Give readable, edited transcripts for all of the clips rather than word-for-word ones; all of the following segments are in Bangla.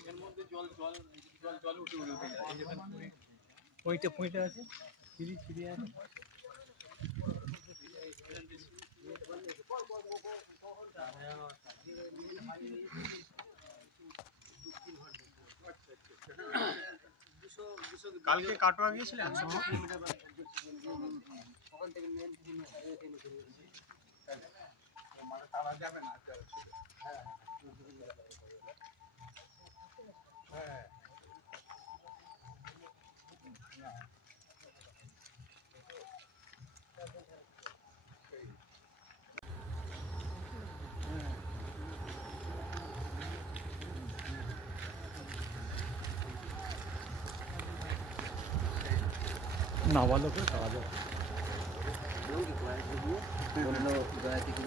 এখানের মধ্যে জল জল জল জল উঠে উঠে উঠে যায়। এই যেখানে পইটা পইটা আছে, ফিরি ফিরি আছে। কালকে কাটোয়া গিয়েছিলেন? ওখান থেকে মানে তারা যাবে না। হ্যাঁ হ্যাঁ না ভালো করে খাওয়া যাবে। বললো দয়া থেকে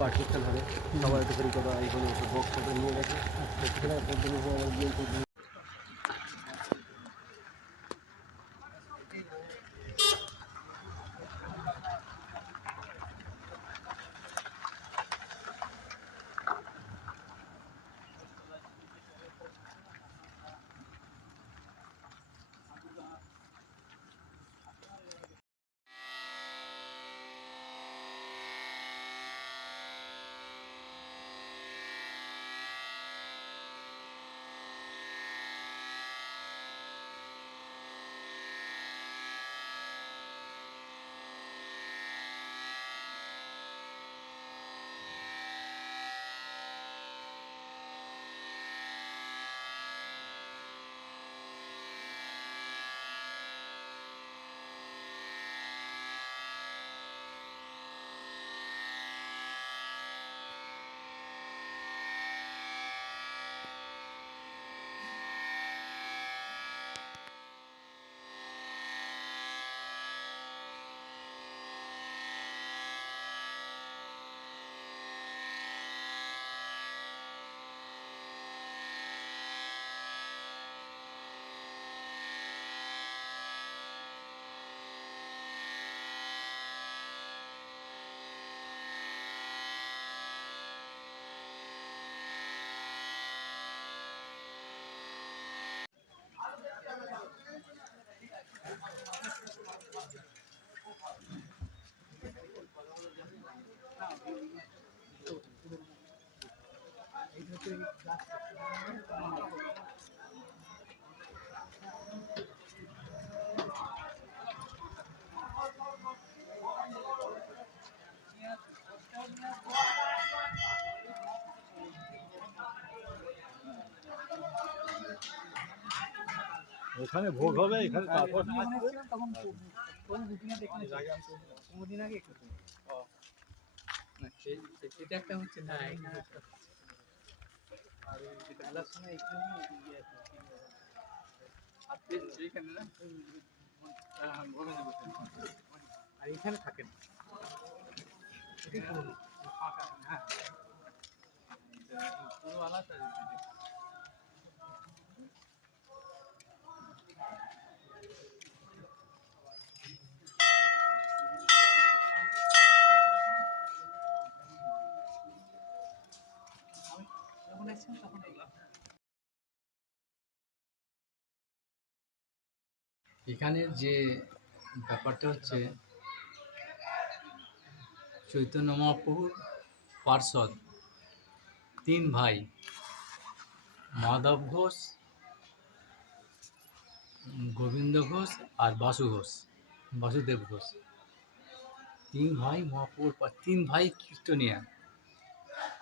পার্টিশন হবে, সবাই তো পরিকল্পনা এইখানে বক্স নিয়ে গেছে। ওখানে ভোগ হবে, এখানে তারপর তখন দিন আগে একটু সেটা একটা হচ্ছে না। আর বেলার সময় এখানে সেইখানে না, আর এখানে থাকেন ফাঁকা। হ্যাঁ পুরো আলাদা। এখানের যে ব্যাপারটা হচ্ছে, চৈতন্য মহাপ্রভুর পার্ষদ 3 ভাই, মাধব ঘোষ, গোবিন্দ ঘোষ আর বাসুদেব ঘোষ, তিন ভাই মহাপ্রভুর তিন ভাই কীর্তনিয়া,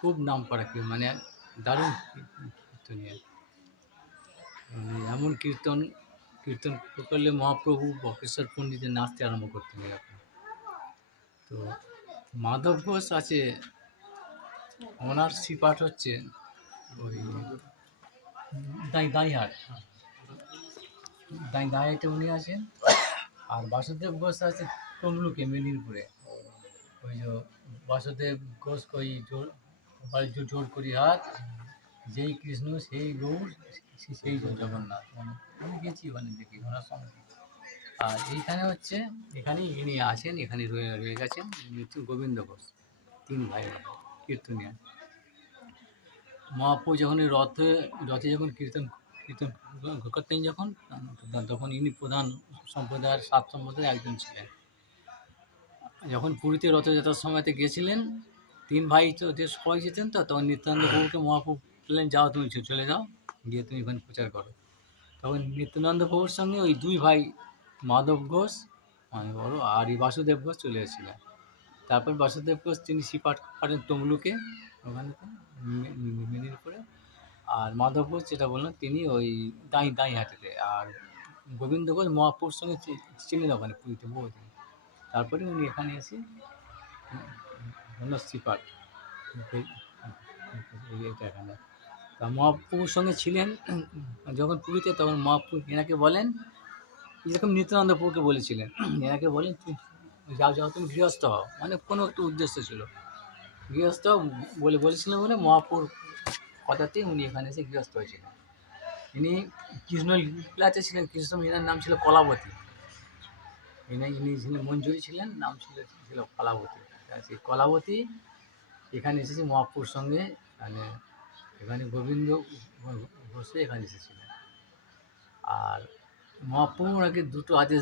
খুব নাম করা মানে দারুণ কীর্তনিয়া। এমন কীর্তন কীর্তন করলে মহাপ্রভু বক্রেশ্বর পণ্ডিতের নাচতে আরম্ভ করতেন এরকম। তো মাধব ঘোষ আছে, ওনার শ্রীপাঠ হচ্ছে ওই দাঁইহাটে উনি আছেন। আর বাসুদেব ঘোষ আছে তমলুকে, মেদিনীপুরে। ওই যে বাসুদেব ঘোষ ওই জোর করি হাত, যেই কৃষ্ণ সেই গৌর সেই জগন্নাথ, আমি গেছি ওখানে দেখি ওনার সঙ্গে। আর এইখানে হচ্ছে, এখানেই ইনি আছেন, এখানে রয়ে গেছেন, হচ্ছে গোবিন্দ ঘোষ, তিন ভাই কীর্তনিয়া। মহাপ্রভু যখন রথে যখন কীর্তন কীর্তন করতেন তখন ইনি প্রধান সম্প্রদায়ের 7 সম্প্রদায়ের একজন ছিলেন। যখন পুরীতে রথযাত্রার সময়তে গেছিলেন, তিন ভাই তো যে সবাই যেতেন, তখন নিত্যানন্দ প্রভুকে মহাপ্রভু বললেন, যাও তুমি চলে যাও, গিয়ে তুমি ওখানে প্রচার করো। তখন নিত্যানন্দ প্রভুর সঙ্গে ওই দুই ভাই মাধব ঘোষ মানে বড় আর এই বাসুদেব ঘোষ চলে এসেছিলেন। তারপর বাসুদেব ঘোষ তিনি শ্রীপাঠ করেন তমলুকে, ওখানে মেদিনীপুরে। আর মাধব ঘোষ যেটা বললাম তিনি ওই দাঁইহাটিতে। আর গোবিন্দ ঘোষ মহাপ্রভুর সঙ্গে ছিলেন ওখানে পুরীতে বহুদিন। তারপরে উনি এখানে এসে শ্রীপাঠ এটা এখানে। তা মহাপ্রভুর সঙ্গে ছিলেন যখন পুরীতে, তখন মহাপ্রভু এনাকে বলেন, যেরকম নিত্যানন্দ প্রভুকে বলেছিলেন, এনাকে বলেন যাও তুমি গৃহস্থ হও, মানে কোনো একটা উদ্দেশ্য ছিল, গৃহস্থ বলেছিলেন বলে মহাপ্রভুর কথাতেই উনি এখানে এসে গৃহস্থ হয়েছিলেন। ইনি কৃষ্ণ লীলাতে ছিলেন, কৃষ্ণ এনার নাম ছিল কলাবতী, ইনি ছিলেন মঞ্জুরি ছিলেন, নাম ছিল কলাবতী। সেই কলাবতী এখানে এসেছে মহাপ্রভুর সঙ্গে, মানে এখানে গোবিন্দ ঘোষে এখানে এসেছিলেন। আর মহাপ্রভু ওনাকে দুটো আদেশ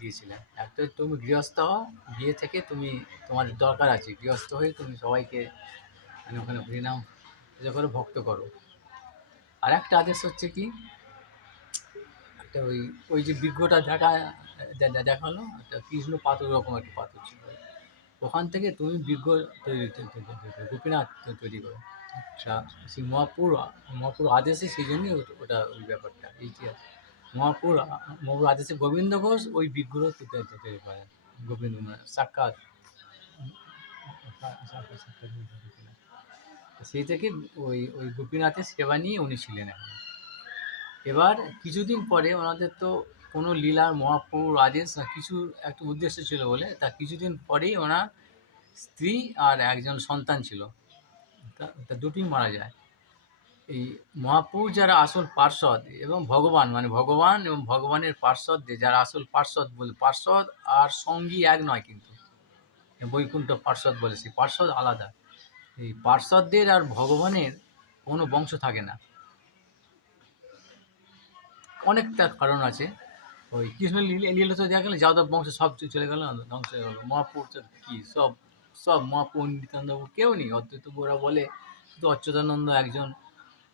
দিয়েছিলেন, একটা তুমি গৃহস্থ হও, গিয়ে থেকে তুমি তোমার দরকার আছে, গৃহস্থ হয়ে তুমি সবাইকে মানে ওখানে হরিনাম পূজা করে ভক্ত করো। আর একটা আদেশ হচ্ছে কি, একটা ওই যে বিগ্রহটা দেখালো, একটা কৃষ্ণ পাথর রকম একটা পাথর ছিল, ওখান থেকে তুমি বিগ্রহ গোপীনাথ তৈরি করো। সেই মহাপুর আদেশে, সেই জন্যই ওটা ওই ব্যাপারটা এই যে মহাপুর আদেশে গোবিন্দ ঘোষ ওই বিগ্রহ তৈরি করেন, গোবিন্দ সাক্ষাৎ সেই থেকে ওই গোপীনাথের সেবা নিয়ে উনি ছিলেন এখন। এবার কিছুদিন পরে ওনাদের তো কোনো লীলার মহাপ্রভুর আদেশ কিছু একটা উদ্দেশ্য ছিল বলে, তার কিছুদিন পরেই ওনার স্ত্রী আর একজন সন্তান ছিল, তা দুটোই মারা যায়। এই মহাপ্রভু যারা আসল পার্ষদ এবং ভগবান, মানে ভগবান এবং ভগবানের পার্ষদদের যারা আসল পার্ষদ বলে, পার্ষদ আর সঙ্গী এক নয়, কিন্তু বৈকুণ্ঠ পার্ষদ বলে, সেই পার্ষদ আলাদা। এই পার্ষদদের আর ভগবানের কোনো বংশ থাকে না, অনেকটা কারণ আছে। ওই কৃষ্ণ লীলা তো দেখা গেল যাদব বংশ সব চলে গেল, ধ্বংস হয়ে গেল। মহাপুর কি সব মহাপুর নিত্যানন্দ কেউ নেই, অদ্বৈত ওরা বলে শুধু অচ্যুতানন্দ একজন,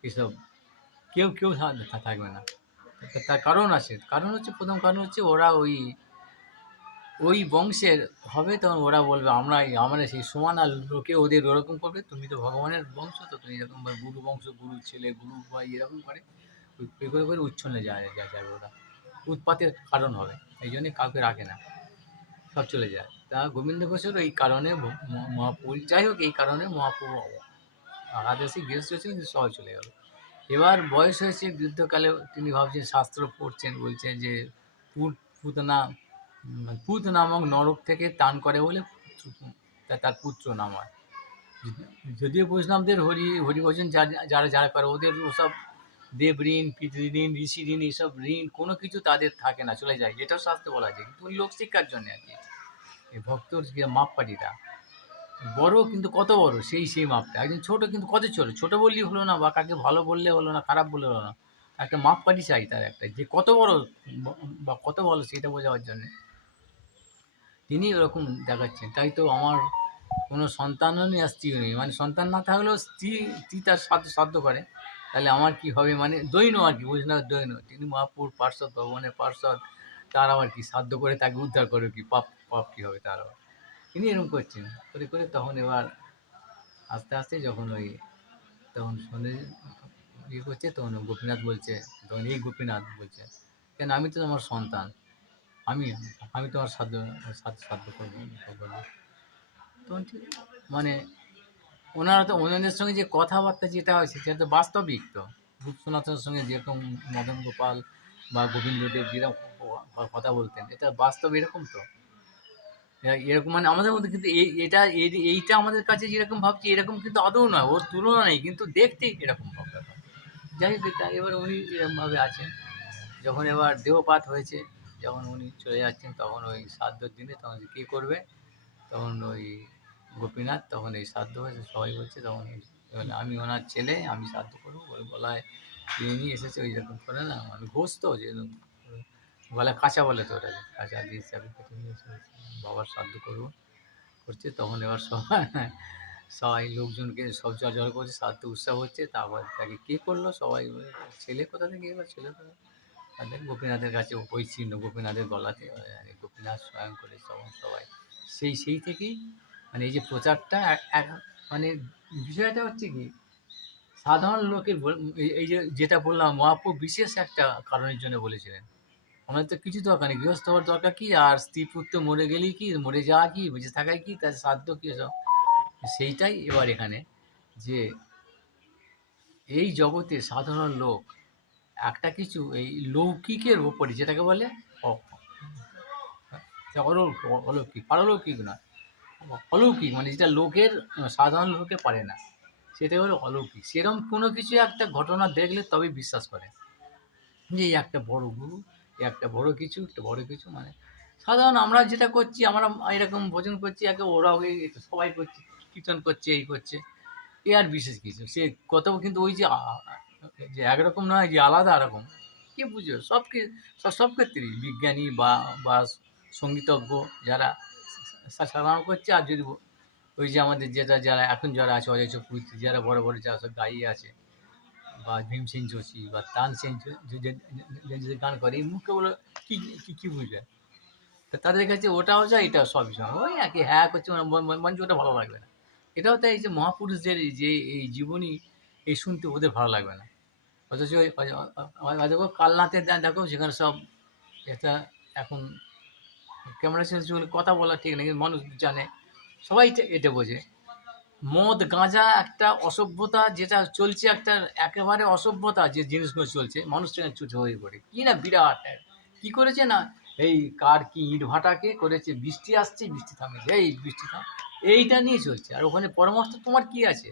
এসব কেউ থাকবে না। তার কারণ আছে, কারণ হচ্ছে, প্রথম কারণ হচ্ছে ওরা ওই বংশের হবে, তখন ওরা বলবে আমরা সেই সমান, আর লোকে ওদের ওরকম করবে, তুমি তো ভগবানের বংশ, তো তুমি এরকম গুরু বংশ, গুরু ছেলে, গুরু ভাই এরকম করে উচ্ছন্নে যাবে ওরা, উৎপাতের কারণ হবে, এই জন্যই কাউকে রাখে না, সব চলে যায়। তা গোবিন্দ ঘোষের এই কারণে মহাপ্রভু, যাই হোক, এই কারণে মহাপ্রভু আদেশে গৃহস্থ হয়েছিলেন, সবাই চলে গেল। এবার বয়স হয়েছে, যুদ্ধকালে তিনি ভাবছেন, শাস্ত্র পড়ছেন, বলছেন যে পুত নামক নরক থেকে টান করে বলে তার পুত্র নাম হয়। যদিও বৈষ্ণবদের হরিভজন যারা করে, ওদের ওসব দেব ঋণ, পিতৃঋণ, ঋষি ঋণ, এইসব ঋণ কোনো কিছু তাদের থাকে না, চলে যায়, এটাও শাস্ত্রে বলা যায়। কিন্তু ওই লোক শিক্ষার জন্য আর কি, এই ভক্তর যে মাপকাঠিটা বড়, কিন্তু কত বড় সেই মাপটা, একজন ছোট, কিন্তু কত ছোট বললেই হলো না, বা কাকে ভালো বললে হলো না, খারাপ বললে হলো না, একটা মাপকাঠি চাই তার, একটা যে কত বড় বা কত ভালো সেটা বোঝাবার জন্য তিনি ওরকম দেখাচ্ছেন। তাই তো আমার কোনো সন্তানও নেই আর স্ত্রীও নেই, মানে সন্তান না থাকলেও স্ত্রী তার সাধ্য করে, তাহলে আমার কি হবে, মানে দৈন্য আর কি, বৈষ্ণব দৈন্য, তিনি মহাপুর পার্শ্বদ, ভগবানের পার্শ্বদ, তার আবার কি সাধ্য করে তাকে উদ্ধার করবে, কি পাপ, পাপ কি হবে তার আবার, তিনি এরকম করছেন করে করে। তখন এবার আস্তে আস্তে যখন ওই, তখন শুনে ইয়ে করছে, তখন গোপীনাথ বলছে, তখন এই গোপীনাথ বলছে, কেন আমি তো তোমার সন্তান, আমি আমি তোমার সাধ্য, সাধ্য সাধ্য করবো করবো না। তখন ঠিক, মানে ওনারা তো ওনাদের সঙ্গে যে কথাবার্তা যেটা হয় সেটা তো বাস্তবিক, তো রূপ সনাতনের সঙ্গে যেরকম মদন গোপাল বা গোবিন্দদেব যেরকম কথা বলতেন, এটা বাস্তব এরকম তো। এরকম মানে আমাদের মধ্যে কিন্তু এটা এইটা আমাদের কাছে যেরকম ভাবছি এরকম কিন্তু আদৌ নয়, ওর তুলনা নেই, কিন্তু দেখতে এরকম ভাবতে হয়। যাই হোক, এবার উনি এরকমভাবে আছেন। যখন এবার দেহপাত হয়েছে, যখন উনি চলে যাচ্ছেন, তখন ওই শ্রাদ্ধের দিনে তখন কী করবে, তখন ওই গোপীনাথ তখন এই শ্রাদ্ধ হয়েছে, সবাই বলছে, তখন বলে, আমি ওনার ছেলে, আমি শ্রাদ্ধ করবো, ওই গলায় ইয়ে নিয়ে এসেছে, ওই রকম করে না, মানে ঘোষ তো, যে গলায় কাঁচা বলে তো ওটাকে, কাঁচা দিয়ে চাবি কেটে নিয়ে এসে বাবার শ্রাদ্ধ করবো করছে। তখন এবার সবাই সবাই লোকজনকে সব জড়ো করছে, শ্রাদ্ধ উৎসব হচ্ছে। তারপর তাকে কে করলো, সবাই বলে, ছেলে কোথা থেকে, এবার ছেলে কোথা, তাদের গোপীনাথের কাছে ওই চিহ্ন, গোপীনাথের গলাতে, গোপীনাথ স্বয়ং করে, তখন সবাই সেই থেকেই, মানে এই যে প্রচারটা মানে বিষয়টা হচ্ছে কি, সাধারণ লোকের এই যে যেটা বললাম, মহাপ্রভু বিশেষ একটা কারণের জন্য বলেছিলেন, আমাদের তো কিছু দরকার নেই, গৃহস্থ হওয়ার দরকার কি, আর স্ত্রী পুত্র মরে গেলেই কি, মরে যাওয়া কি, বেঁচে থাকাই কি, তার সাধ্য কি সব, সেইটাই এবার এখানে, যে এই জগতে সাধারণ লোক একটা কিছু এই লৌকিকের ওপরে, যেটাকে বলে অ- অলৌকিক, পারলৌকিক না, অলৌকিক, মানে যেটা লোকের, সাধারণ লোকে পারে না, সেটা হলো অলৌকিক। সেরকম কোনো কিছু একটা ঘটনা দেখলে তবে বিশ্বাস করে যে এই একটা বড় গুরু, এই একটা বড় কিছু, একটা বড় কিছু, মানে সাধারণ আমরা যেটা করছি, আমরা এরকম ভোজন করছি, একে ওরাও সবাই করছে, কীর্তন করছে, এই করছে, এ আর বিশেষ কিছু, সে কত, কিন্তু ওই যে যে একরকম নয়, যে আলাদা রকম, কে বুঝবে, সব সব ক্ষেত্রেই বিজ্ঞানী বা সঙ্গীতজ্ঞ যারা সাধারণ করছে, আর যদি ওই যে আমাদের যেটা যারা এখন যারা আছে অজয় চক্রবর্তী, যারা বড় বড় যারা সব গাইয়ে আছে, বা ভীমসেন যোশী বা তানসেন যে গান করে, এই মুখে বলে কি কি কি বুঝবে, তা তাদের কাছে ওটাও যায়, এটাও সবই সময় ওই একই, হ্যাঁ করছে, মানে ওটা ভালো লাগবে না। এটাও তাই, এই যে মহাপুরুষদের এই যে এই জীবনী, এই শুনতে ওদের ভালো লাগবে না, অথচ দেখো কালনাতে দেখো, যেখানে সব এটা এখন ক্যামেরা চলছে বলে কথা বলা ঠিক নেই, কিন্তু মানুষ জানে, সবাই এটা বোঝে, মদ গাঁজা একটা অসভ্যতা যেটা চলছে, একটা একেবারে অসভ্যতা, যে জিনিসগুলো চলছে, মানুষ সেখানে ছুটে হয়ে পড়ে, কি না বিরাট কি করেছে না, এই কার কি ইট ভাটাকে করেছে, বৃষ্টি আসছে, বৃষ্টি থামেছে, এই বৃষ্টি থাম, এইটা নিয়ে চলছে। আর ওখানে পরামর্শ তোমার কি আছে,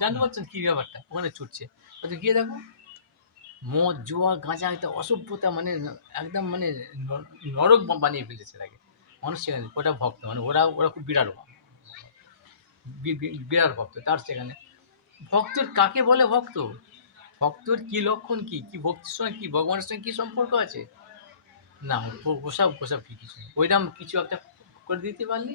জানতে পারছেন কি ব্যাপারটা, ওখানে ছুটছে, হয়তো গিয়ে দেখো, মদ জুয়া গাঁজা একটা অসভ্যতা, মানে একদম মানে নরক বানিয়ে ফেলেছে তাকে, মানুষ সেখানে, ওটা ভক্ত, মানে ওরা ওরা খুব বিরাট বিরাট ভক্ত, তার সেখানে ভক্তর কাকে বলে ভক্ত, ভক্তর কি লক্ষণ, কি কি ভক্তির সঙ্গে, কি ভগবানের সঙ্গে কি সম্পর্ক আছে, না ওসব ওসব কি কিছু নেই, ওইরকম কিছু একটা করে দিতে পারলে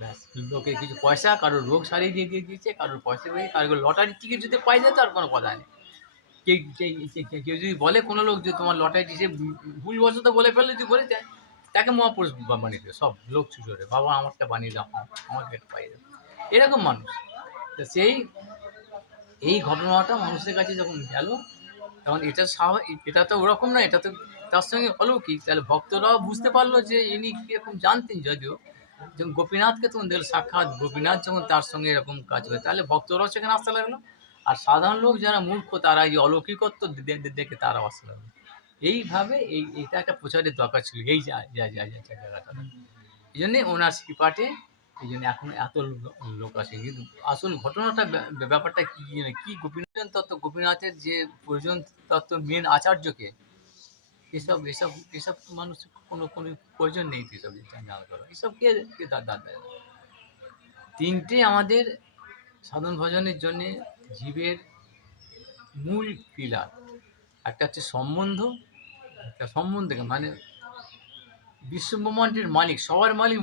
ব্যাস, লোকের কিছু পয়সা, কারোর রোগ সারিয়ে দিয়ে দিয়েছে, কারোর পয়সা হয়ে, কারোর লটারির টিকিট যদি পাই যায়, তো আর কোনো কথা নেই। কেউ যদি বলে, কোনো লোক যে তোমার লটারি টিকিট, ভুলবশত বলে ফেললে, যদি বলে দেয়, তাকে মহাপুরুষ বানিয়ে দেবে, সব লোক ছুটে, বাবা আমারটা বানিয়ে দাও, আমাকে একটা পাই দেবে, এরকম মানুষ। তো সেই এই ঘটনাটা মানুষের কাছে যখন গেল, তখন এটা স্বাভাবিক, এটা তো ওরকম না, এটা তো তার সঙ্গে অলৌকিক, তাহলে ভক্তরাও বুঝতে পারলো যে ইনি কিরকম জানতেন, যদিও যখন গোপীনাথকে তখন দেখলো, সাক্ষাৎ গোপীনাথ যখন তার সঙ্গে এরকম কাজ করে, তাহলে ভক্তরাও সেখানে আসতে লাগলো, আর সাধারণ লোক যারা মূর্খ, তারা এই অলৌকিকত্ব দেখে তারাও আসতে লাগলো। এইভাবে এটা একটা প্রচারের দরকার ছিল, এই জায়গাটা, এই জন্যে ওনার শ্রীপাঠে, এই জন্য এখন এত লোক আসে। কিন্তু আসল ঘটনাটা, ব্যাপারটা কি, কি গোপীনাথ তত্ত্ব, গোপীনাথের যে প্রয়োজন তত্ত্ব, মেন আচার্যকে, এসব এসব এসব মানুষ কোনো কোনো প্রয়োজন নেই, তো এসব জানা করা, এসব কে দাদা, তিনটে আমাদের সাধন ভজনের জন্যে জীবের মূল পিলার, একটা হচ্ছে সম্বন্ধ, একটা সম্বন্ধ মানে বিশ্বব্রহ্মাণ্ডের মালিক, সবার মালিক,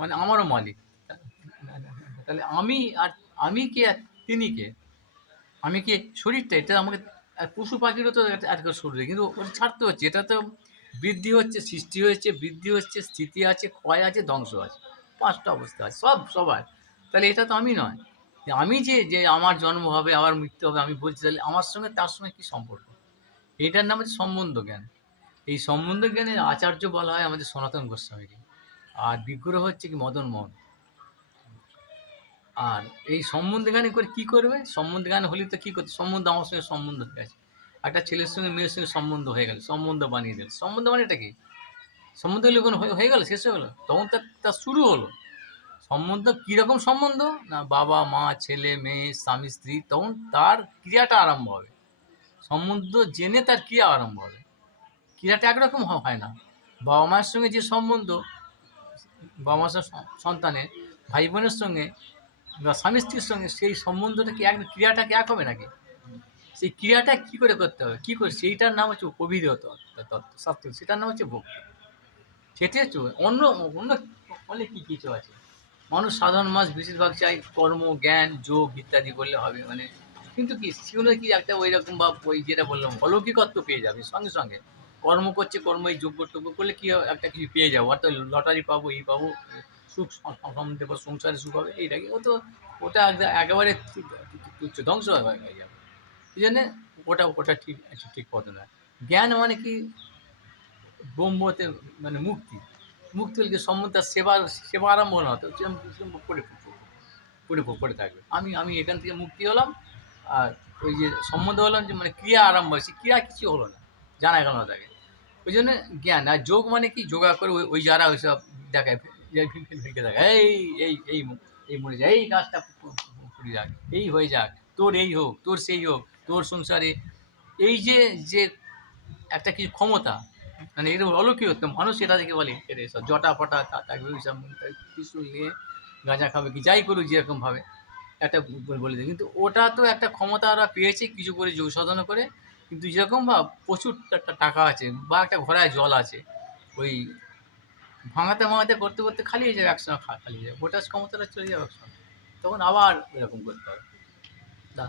মানে আমারও মালিক, তাহলে আমি আর আমি কে, তিনি কে? আমি কি শরীরটা এটা আমাকে, আর পশু পাখিরও তো একটা শরীর, কিন্তু ওটা ছাড়তে হচ্ছে। এটা তো বৃদ্ধি হচ্ছে, সৃষ্টি হয়েছে, বৃদ্ধি হচ্ছে, স্থিতি আছে, ক্ষয় আছে, ধ্বংস আছে, পাঁচটা অবস্থা আছে সবার। তাহলে এটা তো আমি নয়, যে আমি যে যে আমার জন্ম হবে, আমার মৃত্যু হবে, আমি বলছি, তাহলে আমার সঙ্গে তার সঙ্গে কি সম্পর্ক? এটার নাম হচ্ছে সম্বন্ধ জ্ঞান। এই সম্বন্ধ জ্ঞানের আচার্য বলা হয় আমাদের সনাতন গোস্বামীকে, আর বিগ্রহ হচ্ছে কি মদন মোহন। আর এই সম্বন্ধ জ্ঞানী করে কি করবে? সম্বন্ধ জ্ঞান হলে তো কি করতে, সম্বন্ধ আমার সঙ্গে সম্বন্ধ হয়ে গেছে, একটা ছেলের সঙ্গে মেয়ের সঙ্গে সম্বন্ধ হয়ে গেল, সম্বন্ধ বানিয়ে দিল। সম্বন্ধ মানে এটা কি? সম্বন্ধ হলে কোনো হয়ে গেল, শেষ হয়ে গেলো? তখন তার তার শুরু হলো। সম্বন্ধ কীরকম সম্বন্ধ? না বাবা মা, ছেলে মেয়ে, স্বামী স্ত্রী, তখন তার ক্রিয়াটা আরম্ভ হবে। সম্বন্ধ জেনে তার ক্রিয়া আরম্ভ হবে। ক্রিয়াটা একরকম হয় না। বাবা মায়ের সঙ্গে যে সম্বন্ধ, বাবা মার সঙ্গে সন্তানের, ভাই বোনের সঙ্গে বা স্বামী স্ত্রীর সঙ্গে, সেই সম্বন্ধটা কি এক, ক্রিয়াটা কি এক হবে নাকি? সেই ক্রিয়াটা কি করে করতে হবে, কি করে, সেইটার নাম হচ্ছে অভিধেয় তত্ত্ব, শাস্ত্র, সেটার নাম হচ্ছে ভক্তি। সেটাই হচ্ছে অন্য অন্য অনেক কি কিছু আছে। মানুষ সাধারণ মাস বেশিরভাগ চাই কর্ম, জ্ঞান, যোগ ইত্যাদি করলে হবে, মানে কিন্তু কি সেগুলো কি একটা ওই রকম, বা ওই যেটা বললাম অলৌকিকত্ব পেয়ে যাবে সঙ্গে সঙ্গে। কর্ম করছে, কর্ম এই যোগ্য টোগ্য করলে কি হবে, একটা কিছু পেয়ে যাবো, অর্থাৎ লটারি পাবো, এই পাবো, সুখ সম্বন্ধে বা সংসারে সুখ হবে, এইটা কি? ও তো ওটা একেবারে তুচ্ছ, ধ্বংস হয়ে যাবে। এই জন্যে ওটা ওটা ঠিক ঠিক পথ নয়। জ্ঞান মানে কি? ব্রহ্মতে, মানে মুক্তি। মুক্তি হলে কি সম্বন্ধ, তার সেবা আরম্ভ না হতো, পড়ে পড়ে পড়ে থাকবে। আমি আমি এখান থেকে মুক্তি হলাম, আর ওই যে সম্বন্ধ হলাম, যে মানে ক্রিয়া আরম্ভ হয়েছে, ক্রিয়া কিছু হলো না, জানা গেল না তাকে। ওই জন্য জ্ঞান। আর যোগ মানে কি? যোগা করে ওই ওই যারা ওইসব দেখায়, ফিরকে দেখায়, এই মরে যায়, এই কাজটা পুড়ে যাক, এই হয়ে যাক, তোর এই হোক, তোর সেই হোক, তোর সংসারে এই যে যে একটা কিছু ক্ষমতা, মানে এটা অলৌকিক হতো। মানুষ এটা দেখে বলে এর সব জটা ফটা থাকবে, ওই সব পিস্তুল নিয়ে গাঁজা খাবে, কি যাই করুক যেরকম ভাবে একটা বলে দেয়। কিন্তু ওটা তো একটা ক্ষমতা ওরা পেয়েছে কিছু করে, যোগ সাধনা করে। কিন্তু যেরকম বা প্রচুর একটা টাকা আছে, বা একটা ঘোড়ায় জল আছে, ওই ভাঙাতে ভাঙাতে করতে করতে খালি হয়ে যাবে, একসঙ্গে খালি হয়ে যাবে, ওটার ক্ষমতাটা চলে যাবে একসঙ্গে, তখন আবার এরকম করতে হবে। তা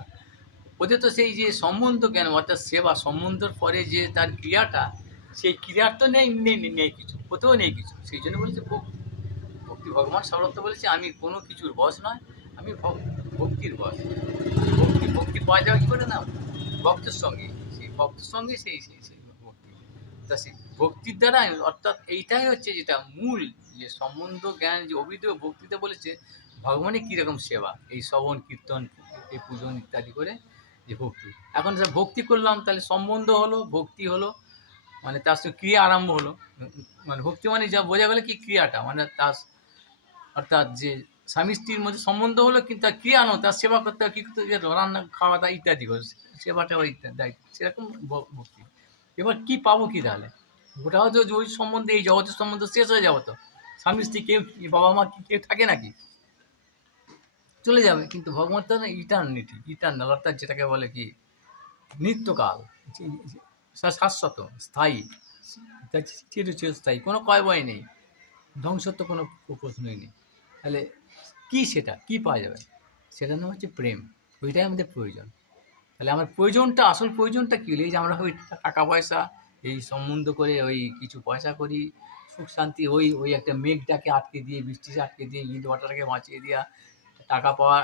ওদের তো সেই যে সম্বন্ধ জ্ঞান, অর্থাৎ সেবা, সম্বন্ধের পরে যে তার ক্রিয়াটা, সেই ক্রিয়ার তো নেই নেই নেই কিছু, ওতেও নেই কিছু। সেই জন্য বলেছে ভক্তি। ভক্তি, ভগবান সর্বত্র বলেছে আমি কোনো কিছুর বশ নয়, আমি ভক্তির বশ। ভক্তি পাওয়া যাবে কি করে? না, ভক্তের সঙ্গে, সেই ভক্তের সঙ্গে সেই সেই সেই ভক্তি। তা সেই ভক্তির দ্বারা, অর্থাৎ এইটাই হচ্ছে যেটা মূল, যে সম্বন্ধ জ্ঞান, যে অভিধেয় ভক্তিতে বলেছে ভগবানের কীরকম সেবা, এই শ্রবণ কীর্তন, এই পূজন ইত্যাদি করে যে ভক্তি। এখন যা ভক্তি করলাম, তাহলে সম্বন্ধ হলো, ভক্তি হলো, মানে তার সঙ্গে ক্রিয়া আরম্ভ হলো। মানে ভক্তি মানে যা বোঝা গেলে কি, ক্রিয়াটা মানে তার, অর্থাৎ যে স্বামী স্ত্রীর মধ্যে সম্বন্ধ হলো, কিন্তু তার ক্রিয়া নয়, তার সেবা করতে হবে, কী করতে হবে, রান্না, খাওয়া দাওয়া ইত্যাদি করে, সেবাটা ওই দায়িত্ব, সেরকম ভক্তি। এবার কি পাবো কি তাহলে? ওটাও তো ওই সম্বন্ধে, এই জগতের সম্বন্ধ শেষ হয়ে যাবো তো। স্বামী স্ত্রী কেউ, বাবা মা কেউ থাকে নাকি? চলে যাবে। কিন্তু ভগবান তো না, ইটার্নিটি, ইটার্নাল, অর্থাৎ যেটাকে বলে কি নিত্যকাল, শাশ্বত, স্থায়ী, চিরস্থায়ী, কোনো কয় বয় নেই, ধ্বংসর তো কোনো প্রশ্নই নেই। তাহলে কি সেটা, কি পাওয়া যাবে? সেটার নাম হচ্ছে প্রেম। ওইটাই আমাদের প্রয়োজন। তাহলে আমার প্রয়োজনটা, আসল প্রয়োজনটা কী হলো? এই যে আমরা ওই টাকা পয়সা, এই সম্বন্ধ করে ওই কিছু পয়সা করি, সুখ শান্তি, ওই ওই একটা মেঘটাকে আটকে দিয়ে, বৃষ্টিতে আটকে দিয়ে, ইট ভাটাটাকে বাঁচিয়ে দেওয়া, টাকা পাওয়া,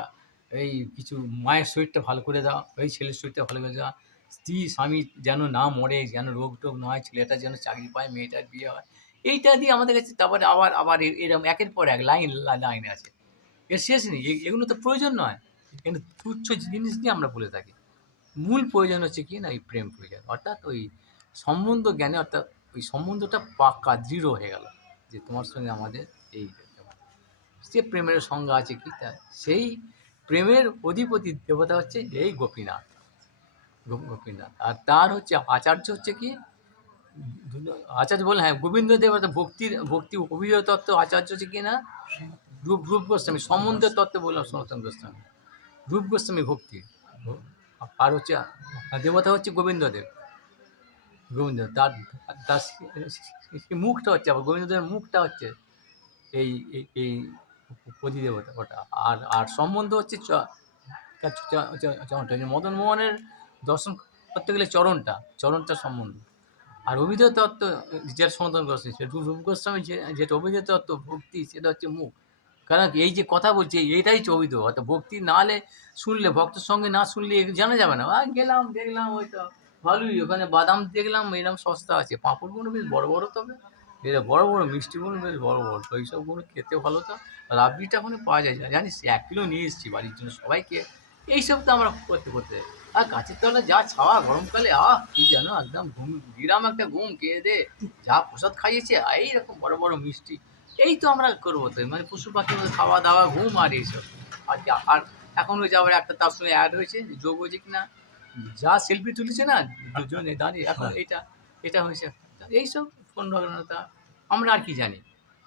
এই কিছু মায়ের শরীরটা ভালো করে দেওয়া, ওই ছেলের শরীরটা ভালো করে দেওয়া, স্ত্রী স্বামী যেন না মরে, যেন রোগ টোগ না হয়, ছেলেটা যেন চাকরি পায়, মেয়েটার বিয়ে হয়, এইটা দিয়ে আমাদের কাছে। তারপরে আবার আবার এরকম একের পর এক লাইন আছে, এর শেষ নেই। এগুলো তো প্রয়োজন নয়, কিন্তু তুচ্ছ জিনিস নিয়ে আমরা বলে থাকি। মূল প্রয়োজন হচ্ছে কি না, এই প্রেম প্রয়োজন, অর্থাৎ ওই সম্বন্ধ জ্ঞানে, অর্থাৎ ওই সম্বন্ধটা পাক্কা দৃঢ় হয়ে গেল, যে তোমার সঙ্গে আমাদের এই, যে প্রেমের সংজ্ঞা আছে কি, তা সেই প্রেমের অধিপতি দেবতা হচ্ছে এই গোপীনাথ, গোপীনাথ। আর তার হচ্ছে আচার্য হচ্ছে কি, আচার্য বলে, হ্যাঁ, গোবিন্দ দেব, ভক্তি অভিধেয় তত্ত্ব আচার্য হচ্ছে কি না, রূপ গোস্বামী। সম্বন্ধের তত্ত্ব বললাম সনাতন গোস্বামী, রূপ গোস্বামী ভক্তি। আর হচ্ছে দেবতা হচ্ছে গোবিন্দদেব। তার তার মুখটা হচ্ছে, আবার গোবিন্দদেবের মুখটা হচ্ছে এই এই এই অধিদেবতা ওটা। আর আর সম্বন্ধ হচ্ছে চরণটা, মদন মোহনের দর্শন করতে গেলে চরণটা সম্বন্ধ। আর অভিধেয় তত্ত্ব যেটা সনাতন গোস্বামী, রূপ গোস্বামী যেটা অভিধেয় তত্ত্ব ভক্তি, সেটা হচ্ছে মুখ। কারণ এই যে কথা বলছে এইটাই হচ্ছে অভিধেয়, অর্থাৎ ভক্তি না হলে, শুনলে ভক্তের সঙ্গে না শুনলে জানা যাবে না। গেলাম দেখলাম ওইটা ভালোই, ওখানে বাদাম দেখলাম এরকম সস্তা আছে, পাঁপড়গুলো বেশ বড় বড়, তবে এটা বড় বড়, মিষ্টিগুলো বেশ বড় বড়, তো এইসবগুলো খেতে ভালো। তো রাবড়িটা ওখানে পাওয়া যায়, জানিস 1 কিলো নিয়ে এসেছি বাড়ির জন্য সবাইকে। এইসব তো আমরা করতে করতে, আর গাছের তলা যা ছাওয়া গরমকালে, কি যেন একদম ঘুম দিলাম, একটা ঘুম খেয়ে দে, যা প্রসাদ খাইয়েছে, এইরকম বড় বড় মিষ্টি। এই তো আমরা করবো তো, মানে পশু পাখি খাওয়া দাওয়া, ঘুম আর এইসব। আর এখন ওই যে আবার একটা তার সঙ্গে অ্যাড হয়েছে, যোগ হয়েছে কিনা, যা সেলফি তুলেছে না দুজনে দাঁড়িয়ে, এখন এটা হয়েছে। এইসব কোন ধরনেরটা আমরা আর কি জানি।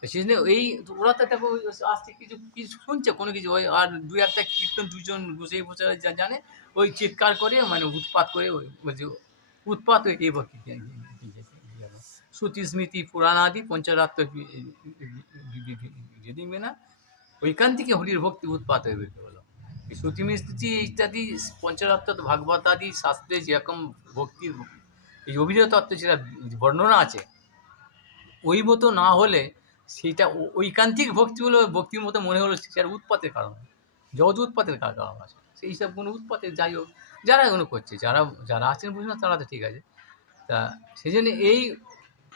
সেজন্য এই ওরা তো দেখো আসছে কিছু কিছু শুনছে কোনো কিছু, ওই আর 2-1টা কীর্তন দুজন বসে বসে জানে, ওই চিৎকার করে, মানে উৎপাত করে, ওই যে উৎপাত এই ভক্তি, শ্রুতি স্মৃতি পুরাণাদি পঞ্চরাত্র যদি মেনা, ওইখান থেকে হরির ভক্তি উৎপাত হয়ে বেরিয়ে হলো। এই শ্রুতি স্মৃতি ইত্যাদি পঞ্চরাত্র ভাগবত আদি শাস্ত্রে যেরকম ভক্তির এই অভিধেয় তত্ত্ব যেটা বর্ণনা আছে, ওই মতো না হলে সেটা ঐকান্তিক ভক্তি হলো, ভক্তির মতো মনে হলো সেটার উৎপাতের কারণ, জগৎ উৎপাতের কারণ আছে। সেই সব কোনো উৎপাতের, যাই হোক যারা এগুলো করছে, যারা আছেন বুঝুন না, তারা তো ঠিক আছে। তা সেই জন্য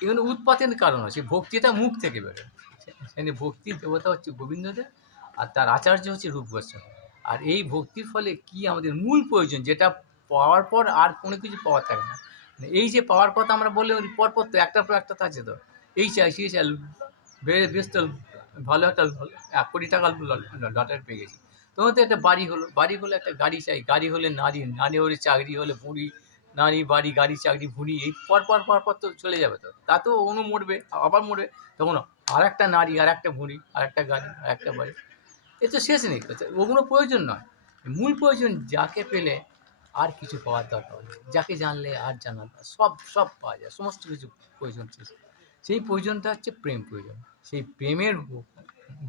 এগুলো উৎপাতের কারণ আছে, ভক্তিটা মুখ থেকে বেরোয়। সেখানে ভক্তির দেবতা হচ্ছে গোবিন্দদেব, আর তার আচার্য হচ্ছে রূপ গোস্বামী। আর এই ভক্তির ফলে কি আমাদের মূল প্রয়োজন, যেটা পাওয়ার পর আর কোনো কিছু পাওয়ার থাকে না, এই যে পাওয়ার কথা আমরা বললে পরপর তো একটার পর একটা থাকছে, তো এই চাই সেই চাই, বেশ তো ভালো একটা 1 কোটি টাকা লটারি পেয়ে গেছি, তোমার তো একটা বাড়ি হলো একটা গাড়ি চাই, গাড়ি হলে নারী হলে চাকরি হলে ভুঁড়ি, নারী বাড়ি গাড়ি চাকরি ভুঁড়ি, এই পর তো চলে যাবে, তো তাতেও অনু মরবে, আবার মরবে, তখন আর একটা নারী, আর একটা ভুঁড়ি, আর একটা গাড়ি, আর একটা বাড়ি, এ তো শেষ নেই। ওগুলো প্রয়োজন নয়, মূল প্রয়োজন যাকে পেলে আর কিছু পাওয়ার দরকার নেই, যাকে জানলে আর জানা, সব পাওয়া যায়, সমস্ত কিছু প্রয়োজন শেষ। সেই প্রয়োজনটা হচ্ছে প্রেম প্রয়োজন। সেই প্রেমের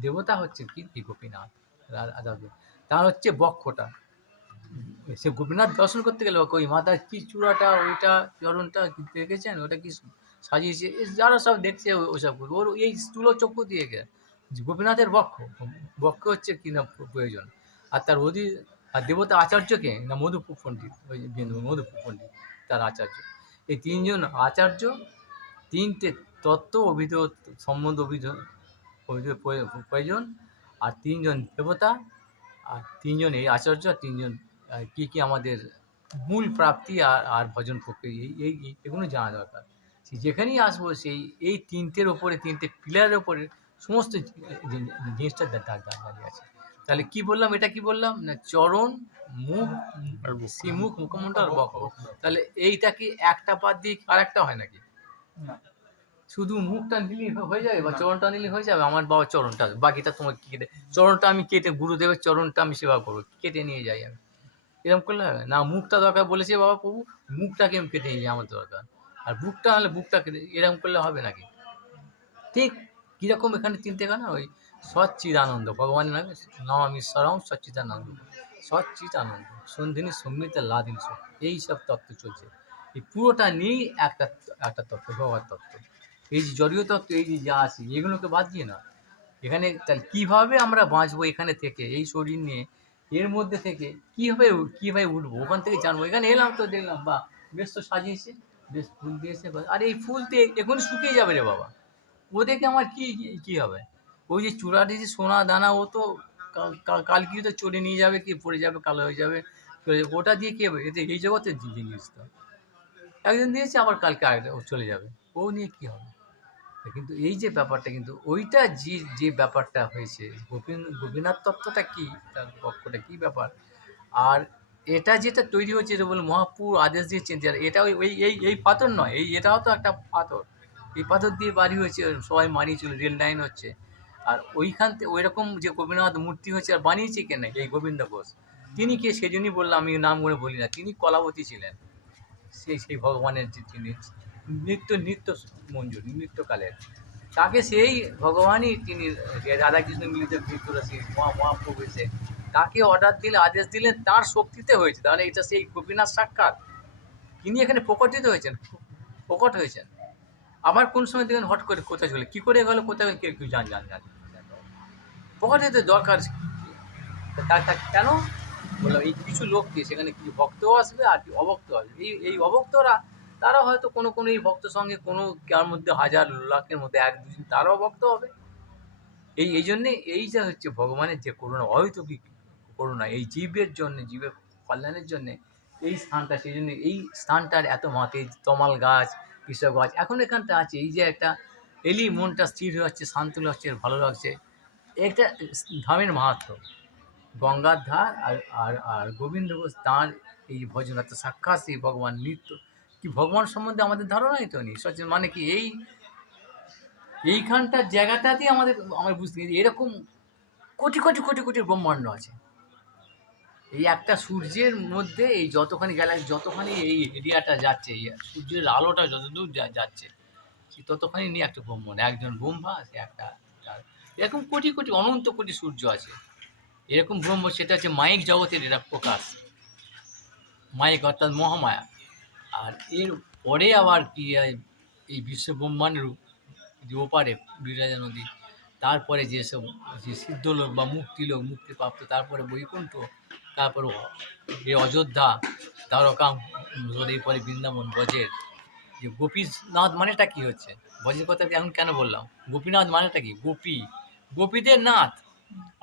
দেবতা হচ্ছে কি গোপীনাথ, তার হচ্ছে বক্ষটা। সে গোপীনাথ দর্শন করতে গেলে ওই মাথার কি চূড়াটা, ওইটা চরণটা দেখেছেন, ওটা কি সাজিয়েছে, যারা সব দেখছে ওসব ওর এই স্থূল চক্ষু দিয়ে গোপীনাথের বক্ষ হচ্ছে কি না প্রয়োজন। আর তার আর দেবতা আচার্যকে না মধুপুর পণ্ডিত, ওই মধুপুর পণ্ডিত তার আচার্য। এই 3জন আচার্য, 3টে তত্ত্ব অভিধেয় সম্বন্ধ অভিধেয় প্রয়োজন, আর 3জন দেবতা, আর 3জন এই আচার্য, আর 3জন কি আমাদের মূল প্রাপ্তি আর ভজন প্রক্রিয়া, এগুলো জানা দরকার। যেখানেই আসবো এই 3টের ওপরে, 3টে পিলারের ওপরে সমস্ত জিনিসটা দাঁড়িয়ে আছে। তাহলে কি বললাম, এটা কি বললাম না, চরণ, মুখ, মুখমণ্ডল আর বক্ষ। তাহলে এইটা কি একটা বাদ দিয়ে আর একটা হয় নাকি? শুধু মুখটা নিলে হয়ে যাবে, বা চরণটা নিলে হয়ে যাবে? আমার বাবা চরণটা, বাকিটা তোমার কেটে, চরণটা আমি কেটে, গুরুদেবের চরণটা আমি সেবা করবো, কেটে নিয়ে যাই আমি, এরকম করলে হবে না? মুখটা দরকার বলেছে বাবা প্রভু, মুখটাকে আমি কেটে নিয়ে যাই আমার দরকার, আর বুকটা হলে বুকটা কেটে, এরকম করলে হবে নাকি? ঠিক কীরকম এখানে 3টে গান, ওই সচ্চিদানন্দ ভগবানের নামে, নমামি স্বরম সচ্চিদানন্দ, সচ্চিদানন্দ সন্ধিনী সম্মিতা লাদিনী, এই সব তত্ত্ব চলছে। এই পুরোটা নিয়েই একটা তত্ত্ব, ভগবত তত্ত্ব। এই যে জড়ীয় তত্ত্ব, এই যে যা আছে, এগুলোকে বাদ দিয়ে না। এখানে তাহলে কীভাবে আমরা বাঁচবো এখানে থেকে, এই শরীর নিয়ে, এর মধ্যে থেকে কীভাবে উঠবো, ওখান থেকে জানবো। এখানে এলাম তো দেখলাম, বা বেশ তো সাজিয়েছে, বেশ ফুল দিয়েছে, আর এই ফুল তো এখনই শুকিয়ে যাবে রে বাবা, ও দেখে আমার কি হবে? ওই যে চূড়া দিয়েছে সোনা দানা, ও তো কালকে তো চলে নিয়ে যাবে, কি পড়ে যাবে, কালো হয়ে যাবে, ওটা দিয়ে কি হবে? এতে এই জগতের জিনিস তো একদিন দিয়েছে, আবার কালকে ও চলে যাবে, ও নিয়ে কি হবে? কিন্তু এই যে ব্যাপারটা, কিন্তু ওইটা যে ব্যাপারটা হয়েছে, গোপীনাথ তত্ত্বটা কি, তার পক্ষটা কি ব্যাপার, আর এটা যেটা তৈরি হয়েছে, এটা বলে মহাপুর আদেশ দিয়েছেন, যে এটা এই পাথর নয়, এটাও তো একটা পাথর, এই পাথর দিয়ে বাড়ি হয়েছে, সবাই মানিয়েছিল, রেল লাইন হচ্ছে। আর ওইখান থেকে ওই রকম যে গোপীনাথ মূর্তি হয়েছে, আর বানিয়েছে কেন এই গোবিন্দ ঘোষ, তিনি কে সেজন্যই বললাম, আমি নাম করে বলি না, তিনি কলাবতী ছিলেন, সেই ভগবানের যে তিনি নিত্য মঞ্জুর, নিত্যকালের, তাকে সেই ভগবানই তিনি রাধাকৃষ্ণ মিলিত ভিতরে সেই মহাপ্রভু এসে তাকে অর্ডার দিলে, আদেশ দিলেন, তার শক্তিতে হয়েছে। তাহলে এটা সেই গোপীনাথ সাক্ষাৎ, তিনি এখানে প্রকটিত হয়েছেন, প্রকট হয়েছেন। আবার কোন সময় দেখবেন হট করে কোথায় চলে, কী করে গেল, কোথায় গেল, কেউ জান প্রকট হতে দরকার। কেন বললাম, এই কিছু লোককে সেখানে কিছু ভক্তও আসবে আর কি অভক্ত আসবে। এই অভক্তরা, তারা হয়তো কোনো এই ভক্ত সঙ্গে কোনো কার মধ্যে হাজার লাখের মধ্যে এক দুজন তারাও ভক্ত হবে। এই জন্যে এই যে হচ্ছে ভগবানের যে করুণা, অহেতুকী করুণা এই জীবের জন্য, জীবের কল্যাণের জন্যে এই স্থানটা, সেই জন্য এই স্থানটার এত মহৎ। এই তমাল গাছ, কৃষক গাছ এখন এখানটা আছে, এই যে একটা এলি মনটা স্থির হয়ে যাচ্ছে, শান্ত লাগছে, ভালো লাগছে। একটা ধামের মাহাত্ম্য, গঙ্গার ধার আর আর আর গোবিন্দ ঘোষ তাঁর এই ভজনাতে সাক্ষাৎ সেই ভগবান নিত্য। কি ভগবান সম্বন্ধে আমাদের ধারণাই তো নেই সচেতন, মানে কি এইখানটার জায়গাটাতেই আমার বুঝতে গেছি এরকম কোটি কোটি কোটি কোটি ব্রহ্মাণ্ড আছে। এই একটা সূর্যের মধ্যে এই যতখানি গ্যালাক্সি, যতখানি এই এরিয়াটা যাচ্ছে, এই সূর্যের আলোটা যতদূর যাচ্ছে, ততখানি নিয়ে একটা ব্রহ্মাণ্ড, একজন ব্রহ্মা, সে একটা এরকম কোটি কোটি অনন্ত কোটি সূর্য আছে। এরকম ব্রহ্ম, সেটা হচ্ছে মায়িক জগতের এটা প্রকাশ, মায়িক অর্থাৎ মহামায়া। আর এর পরে আবার কি এই বিশ্ব ব্রহ্মাণ্ডের যে ওপারে বিরাজা নদী, তারপরে যেসব যে সিদ্ধলোক বা মুক্তিলোক, মুক্তিপ্রাপ্ত, তারপরে বৈকুণ্ঠ, তারপরে এই অযোধ্যা, দ্বারকা, এরপরে বৃন্দাবন, ব্রজের যে গোপীনাথ মানেটা কি হচ্ছে, ব্রজের কথা এখন কেন বললাম, গোপীনাথ মানেটা কি, গোপী, গোপীদের নাথ,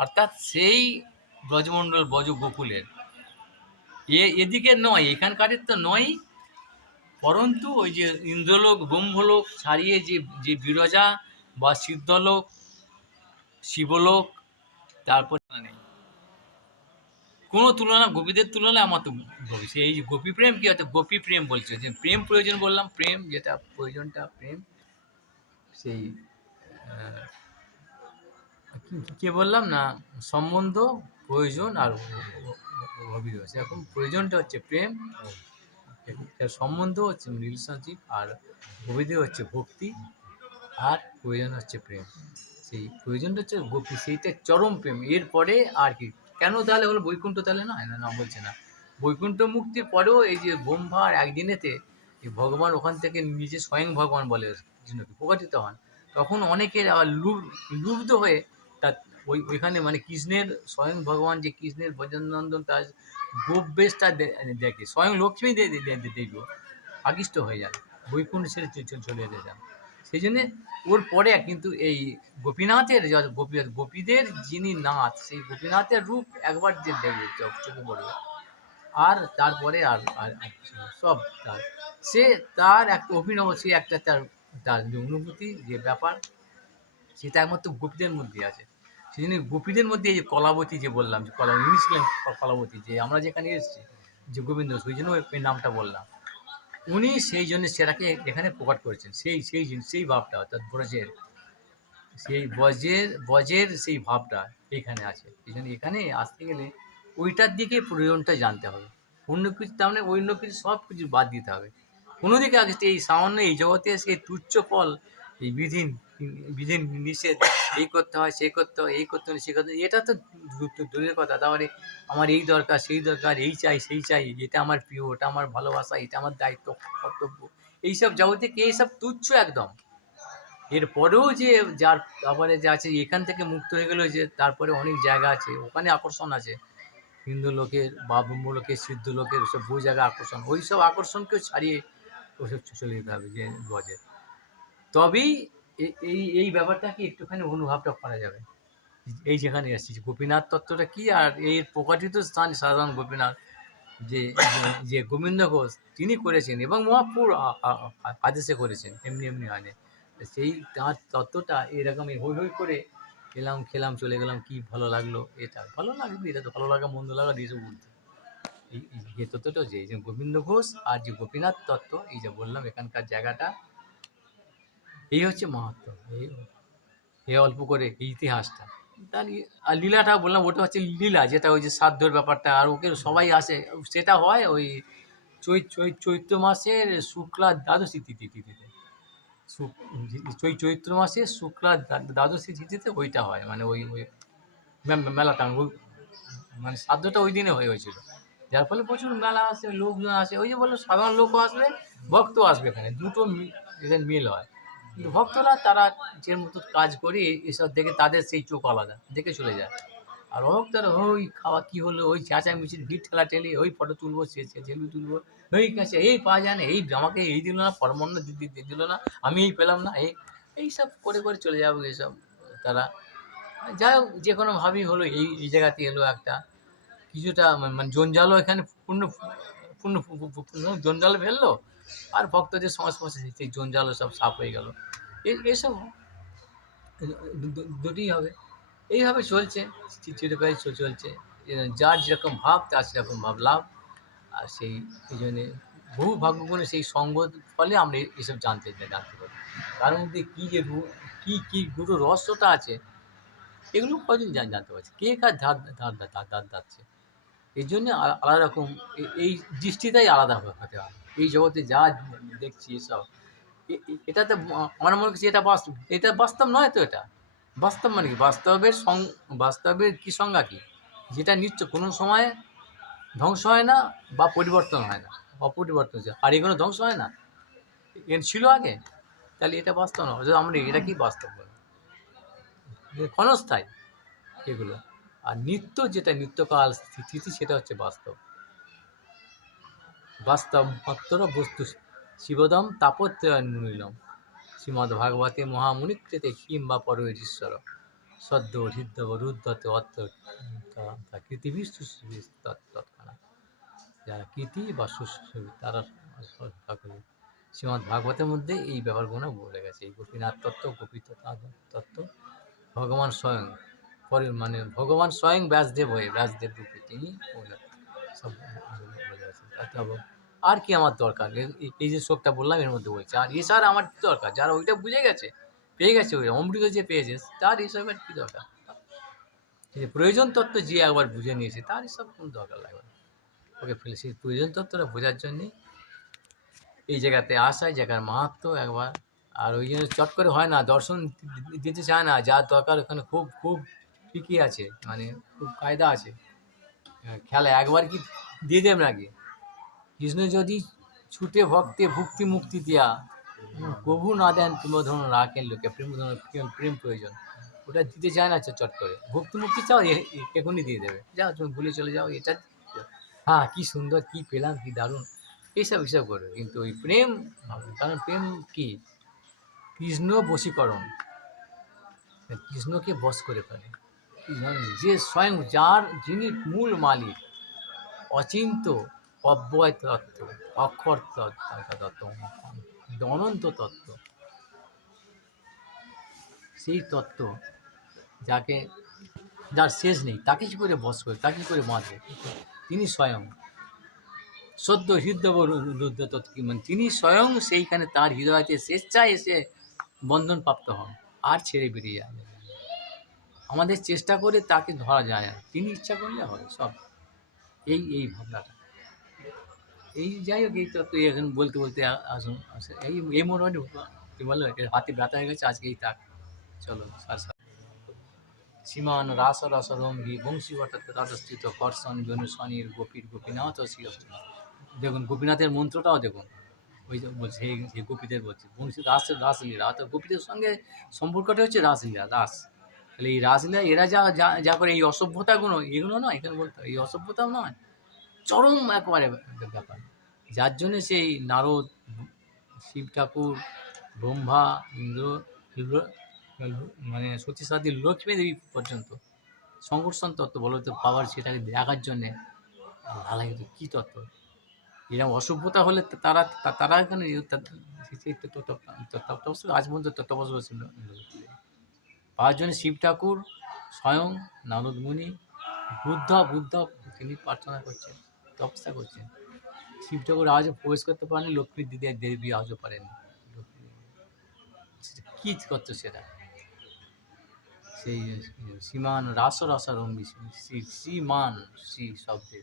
অর্থাৎ সেই ব্রজমণ্ডল, ব্রজ গোকুলের এদিকে নয়, এখানকারের তো নয়, পরন্তু ওই যে ইন্দ্রলোক, ব্রহ্মলোক ছাড়িয়ে যে যে বিরজা বা সিদ্ধলোক, শিবলোক, তারপরে নেই কোনো তুলনা, গোপীদের তুলনায় আমার তো গোপী, সেই যে গোপী প্রেম কি হয়তো গোপী প্রেম বলছে, যে প্রেম প্রয়োজন বললাম, প্রেম যেটা প্রয়োজনটা প্রেম, সেই কে বললাম না, সম্বন্ধ, প্রয়োজন আর অভিরস, এখন প্রয়োজনটা হচ্ছে প্রেম, সম্বন্ধ হচ্ছে রিলেশনশিপ, আর অভিধি হচ্ছে ভক্তি, আর প্রয়োজন হচ্ছে প্রেম। সেই প্রয়োজনটা হচ্ছে গোপী, সেইটা চরম প্রেম। এরপরে আর কি কেন তাহলে হলো বৈকুণ্ঠ, তাহলে না না বলছে না, বৈকুণ্ঠ মুক্তির পরেও এই যে ব্রহ্মার একদিনেতে এই ভগবান ওখান থেকে নিজে স্বয়ং ভগবান বলে প্রকাশিত হন, তখন অনেকের আবার লুব্ধ হয়ে তার ওইখানে মানে কৃষ্ণের স্বয়ং ভগবান, যে কৃষ্ণের ভজননন্দন, তার গোপ বেশটা দেখে স্বয়ং লক্ষ্মী দেব আকৃষ্ট হয়ে যান, বৈকুণ্ঠ ছেড়ে চলে যেতে যান। সেই জন্যে ওর পরে কিন্তু এই গোপীনাথের গোপীদের যিনি নাথ, সেই গোপীনাথের রূপ একবার যে দেখবে চোখে পড়বে, আর তারপরে আর সব তার, সে তার একটা অভিনব, সে একটা তার তার যে অনুভূতি, যে ব্যাপার, সেটা একমাত্র গোপীদের মধ্যে আছে। সেই জন্য গোপীদের মধ্যে এই যে কলাবতী, যে বললাম যে উনি ছিলেন কলাবতী, যে আমরা যেখানে এসেছি যে গোবিন্দ, সেই জন্য ওই নামটা বললাম, উনি সেই জন্য সেটাকে এখানে প্রকাট করেছেন, সেই ভাবটা, অর্থাৎ ব্রজের সেই বজের সেই ভাবটা এখানে আছে। এই জন্য এখানে আসতে গেলে ওইটার দিকে প্রয়োজনটা জানতে হবে, অন্য কিছু তার মানে অন্য কিছু সব কিছু বাদ দিতে হবে। কোনো দিকে আগে এই সামান্য এই জগতে এসে তুচ্ছ ফল, এই বিধি নিষেধ, এই করতে হয়, সেই করতে হয়, এই করতে হয়, সে করতে হয়, এটা তো দূরের কথা। তারপরে আমার এই দরকার, সেই দরকার, এই চাই, সেই চাই, এটা আমার প্রিয়, ওটা আমার ভালোবাসা, এটা আমার দায়িত্ব, কর্তব্য, এইসব যাবতীয় কি এইসব তুচ্ছ একদম। এরপরেও যে যার তারপরে যে আছে এখান থেকে মুক্ত হয়ে গেল, যে তারপরে অনেক জায়গা আছে ওখানে আকর্ষণ আছে, হিন্দু লোকের বা ব্রহ্মলোকের, সিদ্ধ লোকের, ওসব বহু জায়গায় আকর্ষণ, ওই সব আকর্ষণকেও ছাড়িয়ে ওসব চলে যেতে হবে যে বজে, তবেই এই ব্যাপারটাকে একটুখানি অনুভবটা করা যাবে। এই যেখানে আসছি গোপীনাথ তত্ত্বটা কি, আর এর প্রকাশিত স্থান সাধারণ গোপীনাথ, যে যে গোবিন্দ ঘোষ তিনি করেছেন এবং মহাপুর আদেশে করেছেন, এমনি এমনি হয়নি। সেই তাঁর তত্ত্বটা এরকমই হই হই করে এলাম, খেলাম, চলে গেলাম, কি ভালো লাগলো, এটা ভালো লাগবে, এটা তো ভালো লাগা মন্দ লাগা এইসব বলতে, এই তত্ত্বটা যে গোবিন্দ ঘোষ আর যে গোপীনাথ তত্ত্ব, এই যে বললাম এখানকার জায়গাটা, এই হচ্ছে মাহাত্ম্য। এই অল্প করে এই ইতিহাসটা, তার আর লীলাটা বললাম, ওটা হচ্ছে লীলা, যেটা ওই যে সাধ্যর ব্যাপারটা, আর ওকে সবাই আসে, সেটা হয় ওই চৈত্র মাসের শুক্লা দ্বাদশী তিথিতে, চৈত্র মাসে শুক্লা দ্বাদশী তিথিতে ওইটা হয়, মানে ওই মেলাটা মানে শ্রাদ্ধটা ওই দিনে হয়েছিল, যার ফলে প্রচুর মেলা আসে, লোকজন আসে। ওই যে বললো সাধারণ লোকও আসবে, ভক্তও আসবে, এখানে দুটো এখানে মিল হয়। কিন্তু ভক্তরা তারা যে মতো কাজ করে এসব দেখে তাদের সেই চোখ আলাদা, দেখে চলে যায়। আর ভক্তরা ওই খাওয়া কি হলো, ওই চেঁচামেচির ভিড় ঠেলাঠেলি, ওই ফটো তুলবো, সে সেলফি তুলবো, ওই কাছে এই পাওয়া যায় না, এই আমাকে এই দিল না, পরমান্ন দিল না, আমি এই পেলাম না, এইসব করে করে চলে যাবো এসব তারা। যাই হোক, যে কোনোভাবেই হলো এই জায়গাতে এলো একটা কিছুটা মানে জঞ্জালও এখানে পূর্ণ পূর্ণ পূর্ণ জঞ্জাল ফেললো, আর ভক্তদের সংস্পর্শে সেই জঞ্জালও সব সাফ হয়ে গেল। এসব দুটোই হবে, এইভাবে চলছে, চিরকালই চলছে। যার যেরকম ভাব তার সেরকম ভাব লাভ। আর এই জন্যে বহু ভাগ্যগুণে সেই সঙ্গ ফলে আমরা এসব জানতে পারি তার মধ্যে কী যে কী দুটো রহস্যটা আছে, এগুলো কজন জানতে পারছে, কে কার ধার ধারছে। এই জন্যে আলাদা রকম এই দৃষ্টিটাই আলাদা হতে হয়। এই জগতে যা দেখছি এসব, এটাতে আমার মনে করছি এটা বাস্তব নয় তো। এটা বাস্তব মানে কি, বাস্তবের কি সংজ্ঞা কি, যেটা নিত্য কোনো সময় ধ্বংস হয় না বা পরিবর্তন হয় না, অপরিবর্তনশীল। আর এগুলো ধ্বংস হয় না, এর ছিল আগে, তাহলে এটা বাস্তব নয়। আমরা এটা কি বাস্তব বলে, ক্ষণস্থায়ী এগুলো। আর নিত্য, যেটা নিত্যকাল স্থিতি, সেটা হচ্ছে বাস্তব। বাস্তব মাত্র বস্তু শিবদম তাপত্রয়ীলম শ্রীমদ্ভাগবতে মহামুনিকৃতে কিং বা পরমেশ্বর সদ্য হৃদ্যব রুদ্ধত অর্থ কৃতিবি সুশ্রী তৎক্ষণা। যারা কৃতি বা সুশ্রী তারা সকলে শ্রীমদ্ ভাগবতের মধ্যে এই ব্যাপারগুলো বলে গেছে। এই গোপীনাথ তত্ত্ব, গোপী তত্ত্ব, ভগবান স্বয়ং মানে ভগবান স্বয়ং ব্যাসদেব হয়ে, ব্যাসদেব রূপে তিনি সব বলে গেছেন। আর কি আমার দরকার, এই যে শোকটা বললাম এর মধ্যে বলছে, আর এছাড়া আমার কি দরকার? যারা ওইটা বুঝে গেছে, পেয়ে গেছে, ওই অমৃত যে পেয়েছে, তার এসবের কি দরকার? যে প্রয়োজন তত্ত্ব যে একবার বুঝে নিয়েছে, তার এসব কোনো দরকার লাগবে না। ওকে ফেলে সেই প্রয়োজন তত্ত্বটা বোঝার জন্যে এই জায়গাতে আসা, এই জায়গার মাহাত্ম একবার। আর ওই জন্য চট করে হয় না, দর্শন দিতে চায় না। যার দরকার ওখানে খুব খুব ঠিকই আছে, মানে খুব কায়দা আছে। খেলা একবার কি দিয়ে দেব নাকি? কৃষ্ণ যদি ছুটে ভক্তে ভুক্তি মুক্তি দিয়া প্রভু না দেন, তুমি ধরুন রাখেন লোকে প্রেম, প্রেম প্রয়োজন, ওটা দিতে চায় না চট করে। ভক্তি মুক্তি চাও, এখনই দিয়ে দেবে, যাও তুমি ভুলে চলে যাও এটা। হ্যাঁ, কি সুন্দর, কি পেলাম, কি দারুণ, এইসব হিসাব করবে। কিন্তু ওই প্রেম, কারণ প্রেম কি, কৃষ্ণ বশীকরণ, কৃষ্ণকে বশ করে ফেলে। যে স্বয়ং, যিনি মূল মালিক, অচিন্ত অব্যয় তত্ত্ব, অক্ষর তত্ত্ব, অনন্ত তত্ত্ব, সেই তত্ত্ব যার শেষ নেই, তাকে কি করে বশ করে, তাকে কি করে বাঁধবে? তিনি স্বয়ং সদ্য হৃদয় রুদ্ধ তত্ত্ব, মানে তিনি স্বয়ং সেইখানে তার হৃদয়তে স্বেচ্ছায় এসে বন্ধন প্রাপ্ত হন, আর ছেড়ে বেরিয়ে যান। আমাদের চেষ্টা করে তাকে ধরা যায় না, তিনি ইচ্ছা করলে হবে সব। এই ভাবনাটা, যাই হোক, এই তত্ত্ব এখন বলতে বলতে আসুন এই মোটামুটি কি বললো, হাতে ব্যথা হয়ে গেছে আজকে। এই থাক, চলো সীমান রাস রসরম্ভি বংশী তটস্থিত কর্ষণ জনু শনির গোপীর গোপীনাথ দেখুন গোপীনাথের মন্ত্রটাও দেখুন, ওই যে বলছে সেই গোপীদের বলছে বংশী রাসলীলা, অর্থাৎ গোপীদের সঙ্গে সম্পর্কটা হচ্ছে রাসলীলা, রাস। তাহলে এই রাসলীলা এরা যা করে, এই অসভ্যতাগুলো, এগুলো নয় এখানে বলতে, এই অসভ্যতাও নয়, চরম একবারে ব্যাপার। যার জন্যে সেই নারদ, শিব ঠাকুর, ব্রহ্মা, ইন্দ্র, মানে সতী সাথী লক্ষ্মী দেবী পর্যন্ত সংঘর্ষণ তত্ত্ব বলো তো পাওয়ার, সেটাকে দেখার জন্যে ভালো কী তত্ত্ব। এরকম অসভ্যতা হলে তারা এখানে আজ পর্যন্ত তত্ত্বাবস্থায় ছিল। পাওয়ার জন্য শিব ঠাকুর স্বয়ং, নারদ মুনি, বুদ্ধ তিনি প্রার্থনা করছেন, তপস্যা করছেন। শিব ঠাকুর আজও প্রবেশ করতে পারেনি, লক্ষ্মী দেবী আজও পারেনি। কী করতো সেটা, সেই সীমান রসারম্ভী, শ্রীমান শ্রী শব্দে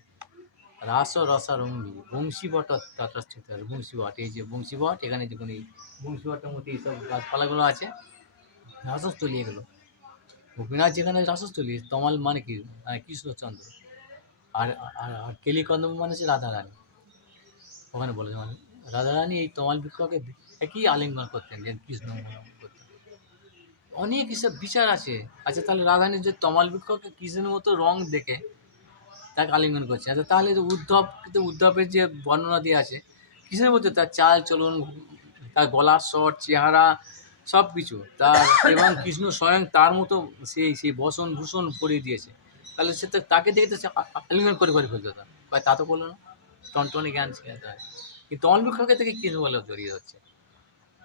রসারম্ভী বংশীবট তথাস্থিত। বংশীবট, এই যে বংশীবট, এখানে দেখুন এই বংশীবটের মধ্যে এইসব গাছপালাগুলো আছে, রাসস্থলী এগুলো। গোপীনাথ যেখানে রাসস্থলী, তমাল মানে কি, কৃষ্ণচন্দ্র, আর আর আর কেলিকদম মানে হচ্ছে রাধারানী। ওখানে বলেছে মানে রাধারানী এই তমাল বৃক্ষকে একই আলিঙ্গন করতেন যে কৃষ্ণ করতেন। অনেক এসব বিচার আছে। আচ্ছা তাহলে রাধারানী যে তমাল বৃক্ষকে কৃষ্ণের মতো রং দেখে তাকে আলিঙ্গন করছে, আচ্ছা তাহলে তো উদ্ধব, কিন্তু উদ্ধবের যে বর্ণনা দিয়ে আছে কৃষ্ণের মধ্যে তার চাল চলন, তার গলার স্বর, চেহারা, সব কিছু তার, এবং কৃষ্ণ স্বয়ং তার মতো সেই সেই বসন ভূষণ পরিয়ে দিয়েছে। তাহলে সে তো তাকে দেখে তো সে আলিঙ্গন করে করে ফেলতো। তা তো বললো না, টনটনে জ্ঞান ছিল তার, কিন্তু তন্মৃক্ষকে থেকে কৃষ্ণ বলে জড়িয়ে হচ্ছে।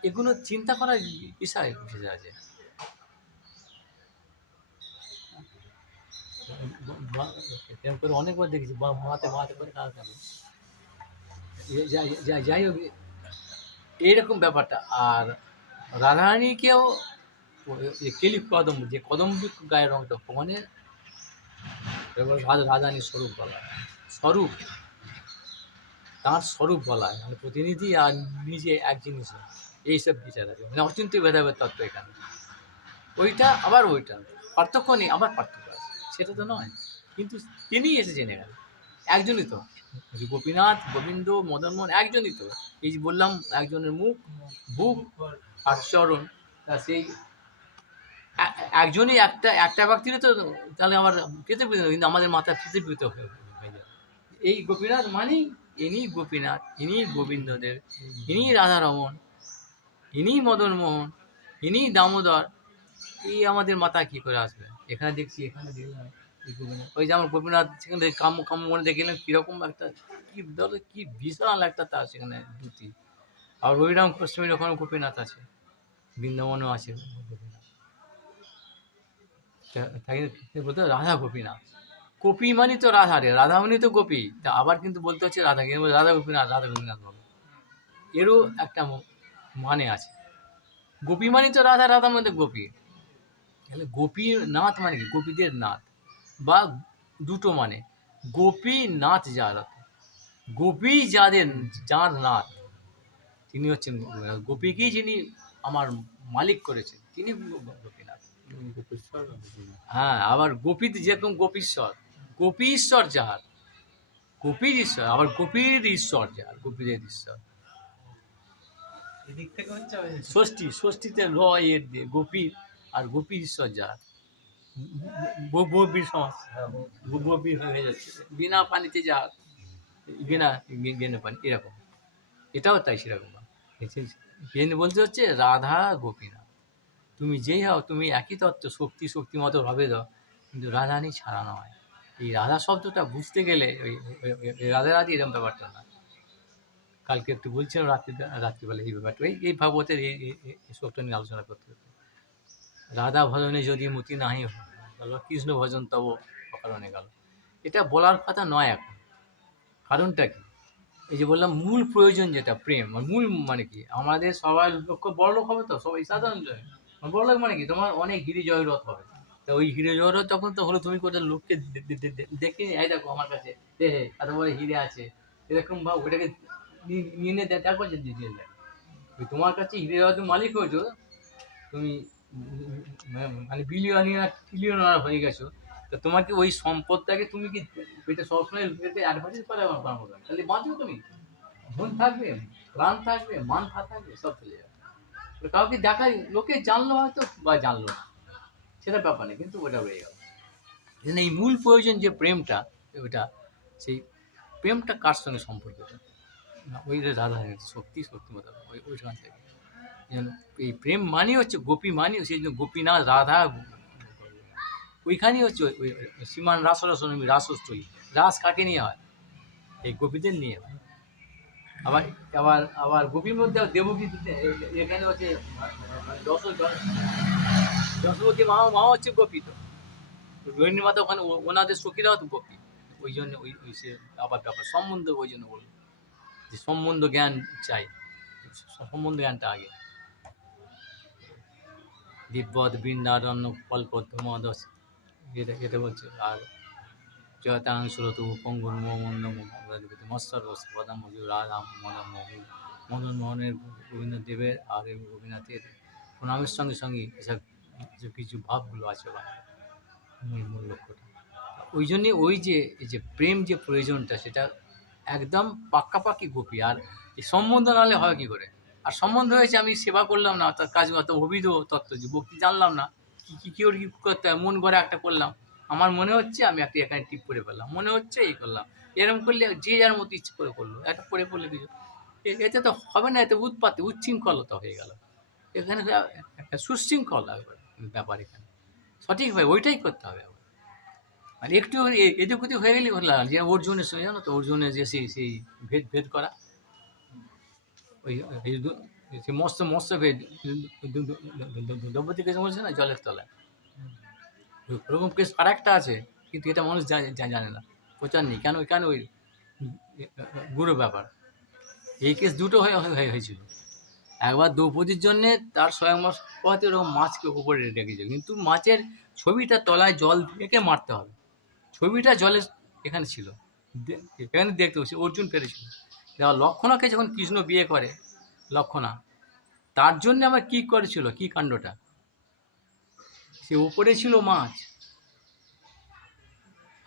এগুলো চিন্তা করার বিষয় বিষয় আছে। এরকম করে অনেকবার দেখেছি মাতে মাতে করে কাজ করে। যাই হোক, এইরকম ব্যাপারটা। আর রাধারানীকেও কেলি কদম, যে কদম বৃক্ষ গায়ের রঙটা, ওখানে রাধারানীর স্বরূপ বলা হয়। স্বরূপ, তাঁর স্বরূপ বলা হয়, মানে প্রতিনিধি আর নিজে এক জিনিস নয়। এইসব বিচার আছে, মানে অচিন্ত্য ভেদাভেদ তত্ত্ব এখানে। ওইটা আবার ওইটা, পার্থক্য নেই, আবার পার্থক্য আছে, সেটা তো নয়। কিন্তু তিনি এসেছেন এখানে, একজনই তো। গোপীনাথ, গোবিন্দ, মদনমোহন একজনই তো। এই যে বললাম, একজনের মুখ, বুক আর চরণ, তা সেই একজনই, একটা একটা ব্যক্তিরও তো তাহলে আমার পৃথিবীতে, কিন্তু আমাদের মাথা পৃথিবীতে হয়ে যায়। এই গোপীনাথ মানেই ইনি গোপীনাথ, ইনি গোবিন্দদেব, ইনি রাধারমণ, ইনি মদনমোহন, ইনি দামোদর। এই আমাদের মাথায় কী করে আসবে? এখানে দেখছি, এখানে দেখলাম এই গোপীনাথ, ওই যে আমার গোপীনাথ সেখানে কাম্য কাম্য মনে দেখলাম কীরকম একটা, কী ধরো কী বিশাল একটা তার সেখানে দ্যুতি। আর হরিরাম গোস্বামীর ওখানে গোপীনাথ আছে, বৃন্দাবনও আছে গোপীনাথ। তাই বলতে রাধা গোপীনাথ, গোপী মানে তো রাধা রে, রাধা মানে তো গোপী, তা আবার কিন্তু বলতে হচ্ছে রাধা, কিন্তু রাধা গোপীনাথ, রাধা গোপীনাথ বলে, এরও একটা মানে আছে। গোপী মানে তো রাধা, রাধা মানে তো গোপী। তাহলে গোপীর নাথ মানে কি? গোপীদের নাথ, বা দুটো মানে, গোপী নাথ যার, গোপী যাদের, যার নাথ তিনি হচ্ছেন গোপীকেই যিনি আমার মালিক করেছেন তিনি গোপীনাথ। হ্যাঁ, আবার গোপীর যেরকম গোপীশ্বর, গোপী ঈশ্বর যাহার, গোপীর ঈশ্বর, আবার গোপীর ঈশ্বর যাহার, গোপীদের ঈশ্বর। এদিক থেকে হচ্ছে ষষ্ঠী, ষষ্ঠীতে র এর দিয়ে গোপীর, আর গোপীর ঈশ্বর যাহার, গোপীর সমাজ, গোপীর হয়ে যাচ্ছে, বিনা পানিতে যাহার, বিনা বিনা পানি, এরকম। এটাও তাই সেরকম। বলতে হচ্ছে রাধা গোপীনাথ, তুমি যেই হও, তুমি একই তত্ত্ব, শক্তি শক্তিমতো ভাবে দাও, কিন্তু রাধারানী ছাড়া নয়। এই রাধা শব্দটা বুঝতে গেলে ওই রাধা রাধি এরকম ব্যাপারটা না। কালকে একটু বলছিলাম রাত্রিবেলা এই ব্যাপারটা, এই ভাগবতের এই শ্লোকটা নিয়ে আলোচনা করতে হতো। রাধা ভজনে যদি মতি নাহি গেল, কৃষ্ণ ভজন তব অকারণে গেল। এটা বলার কথা নয় এখন। কারণটা কি? এই যে বললাম মূল প্রয়োজন যেটা প্রেম, মূল মানে কি, আমাদের সবার লক্ষ্য বড়লোক হবে, তো সবাই সাধারণ জয়। বড়লোক মানে কি, তোমার অনেক হিরে জয়রথ হবে। তো ওই হিরে জয়রথ তখন তো হলো, তুমি কোথাও লোককে দেখে এই দেখো আমার কাছে এত বড় হিরে আছে, এরকম ভাব, ওটাকে নিয়ে নিয়ে দেখো যে দিয়ে দেয়। তোমার কাছে হিরে জয়রথের মালিক হয়েছো তুমি, মানে বিলিয়নিয়ার ট্রিলিয়নার হয়ে গেছো, তো তোমাকে ওই সম্পদটাকে তুমি কি এটা সবসময় অ্যাডভার্টাইজ করে আমার পারবো না, তাহলে বাঁচবে তুমি, ধন থাকবে, প্রাণ থাকবে, মান থাকবে, সব চলে যাবে। কাউকে দেখাই, লোকে জানলো হয়তো বা জানলো না, সেটা ব্যাপার নেই, কিন্তু ওটা রয়ে গেল। এই মূল প্রয়োজন যে প্রেমটা, ওইটা, সেই প্রেমটা কার সঙ্গে সম্পর্কিত? ওই যে রাধা শক্তি শক্তিমতা, ওইখান থেকে এই প্রেম মানি হচ্ছে গোপী মানি, সেই জন্য গোপীনাথ রাধা, ওইখানেই হচ্ছে ওই সীমান রাসরসনমী, রাসস্থলী। রাস কাকে নিয়ে হয়? এই গোপীদের নিয়ে হয়। আবার আবার আবার গোপীর মধ্যে দেবকী, এখানে হচ্ছে দশরথী মা, মা হচ্ছে গোপী, তো রোহিণী মাতা ওখানে ওনাদের সখীরাও তো গোপী। ওই জন্য ওই ওই সে আবার ব্যাপার সম্বন্ধ, ওই জন্য বলবো যে সম্বন্ধ জ্ঞান চাই, সম্বন্ধ জ্ঞানটা আগে। দিব্যদ বৃন্দারণ্য কল্পদ্রমদস, এটা বলছে। আর জয়তাং সুরতু পঙ্গুর মন্দ মস্তর পদাম রাধা মদন মোহনের, গোবিন্দ দেবের আর গোপীনাথের প্রণামের সঙ্গে সঙ্গে এসব কিছু ভাবগুলো আছে মূল লক্ষ্যটা। ওই জন্যে ওই যে এই যে প্রেম যে প্রয়োজনটা সেটা একদম পাক্কাপাক্কি গোপী। আর এই সম্বন্ধ নাহলে হয় কী করে? আর সম্বন্ধ হয়েছে, আমি সেবা করলাম না, তার কাজ অত অভিধ তত্ত্ব যে ভক্তি জানলাম না, কী ওর কী করতে হয়, মন গড়ে একটা করলাম। আমার মনে হচ্ছে আমি একটা এখানে টিপ করে ফেললাম, মনে হচ্ছে এই করলাম। এরকম করলে যে যার মতো ইচ্ছে করে করলো, একটা করে করলে কিছু এতে তো হবে না, এতে উৎপাতে উচ্ছৃঙ্খলতা হয়ে গেল। এখানে একটা সুশৃঙ্খলা ব্যাপার এখানে সঠিকভাবে ওইটাই করতে হবে। আর একটু এদিক ওদিক হয়ে গেলেই হলো, যে অর্জুনের সঙ্গে জানো তো, অর্জুনের যে সেই ভেদ ভেদ করা, ওই সেই মৎস্য ভেদ দ্রৌপদী কেছে বলছে না জলের তলায়, ওরকম কেস আর একটা আছে, কিন্তু এটা মানুষ জানে না, প্রচার নেই। কেন কেন ওই গুরু ব্যাপার, এই কেস দুটো হয়েছিল। একবার দ্রৌপদীর জন্যে তার স্বয়ংবর পথে ওরকম মাছকে উপরে রেখেছিল, কিন্তু মাছের ছবিটা তলায় জল থেকে মারতে হবে, ছবিটা জলে এখানে ছিল, এখানে দেখতে পাচ্ছি অর্জুন পেরেছিল। এবার লক্ষণাকে যখন কৃষ্ণ বিয়ে করে, লক্ষণা তার জন্য আমার কী করেছিল, কী কাণ্ডটা, সে উপরে ছিল মাছ,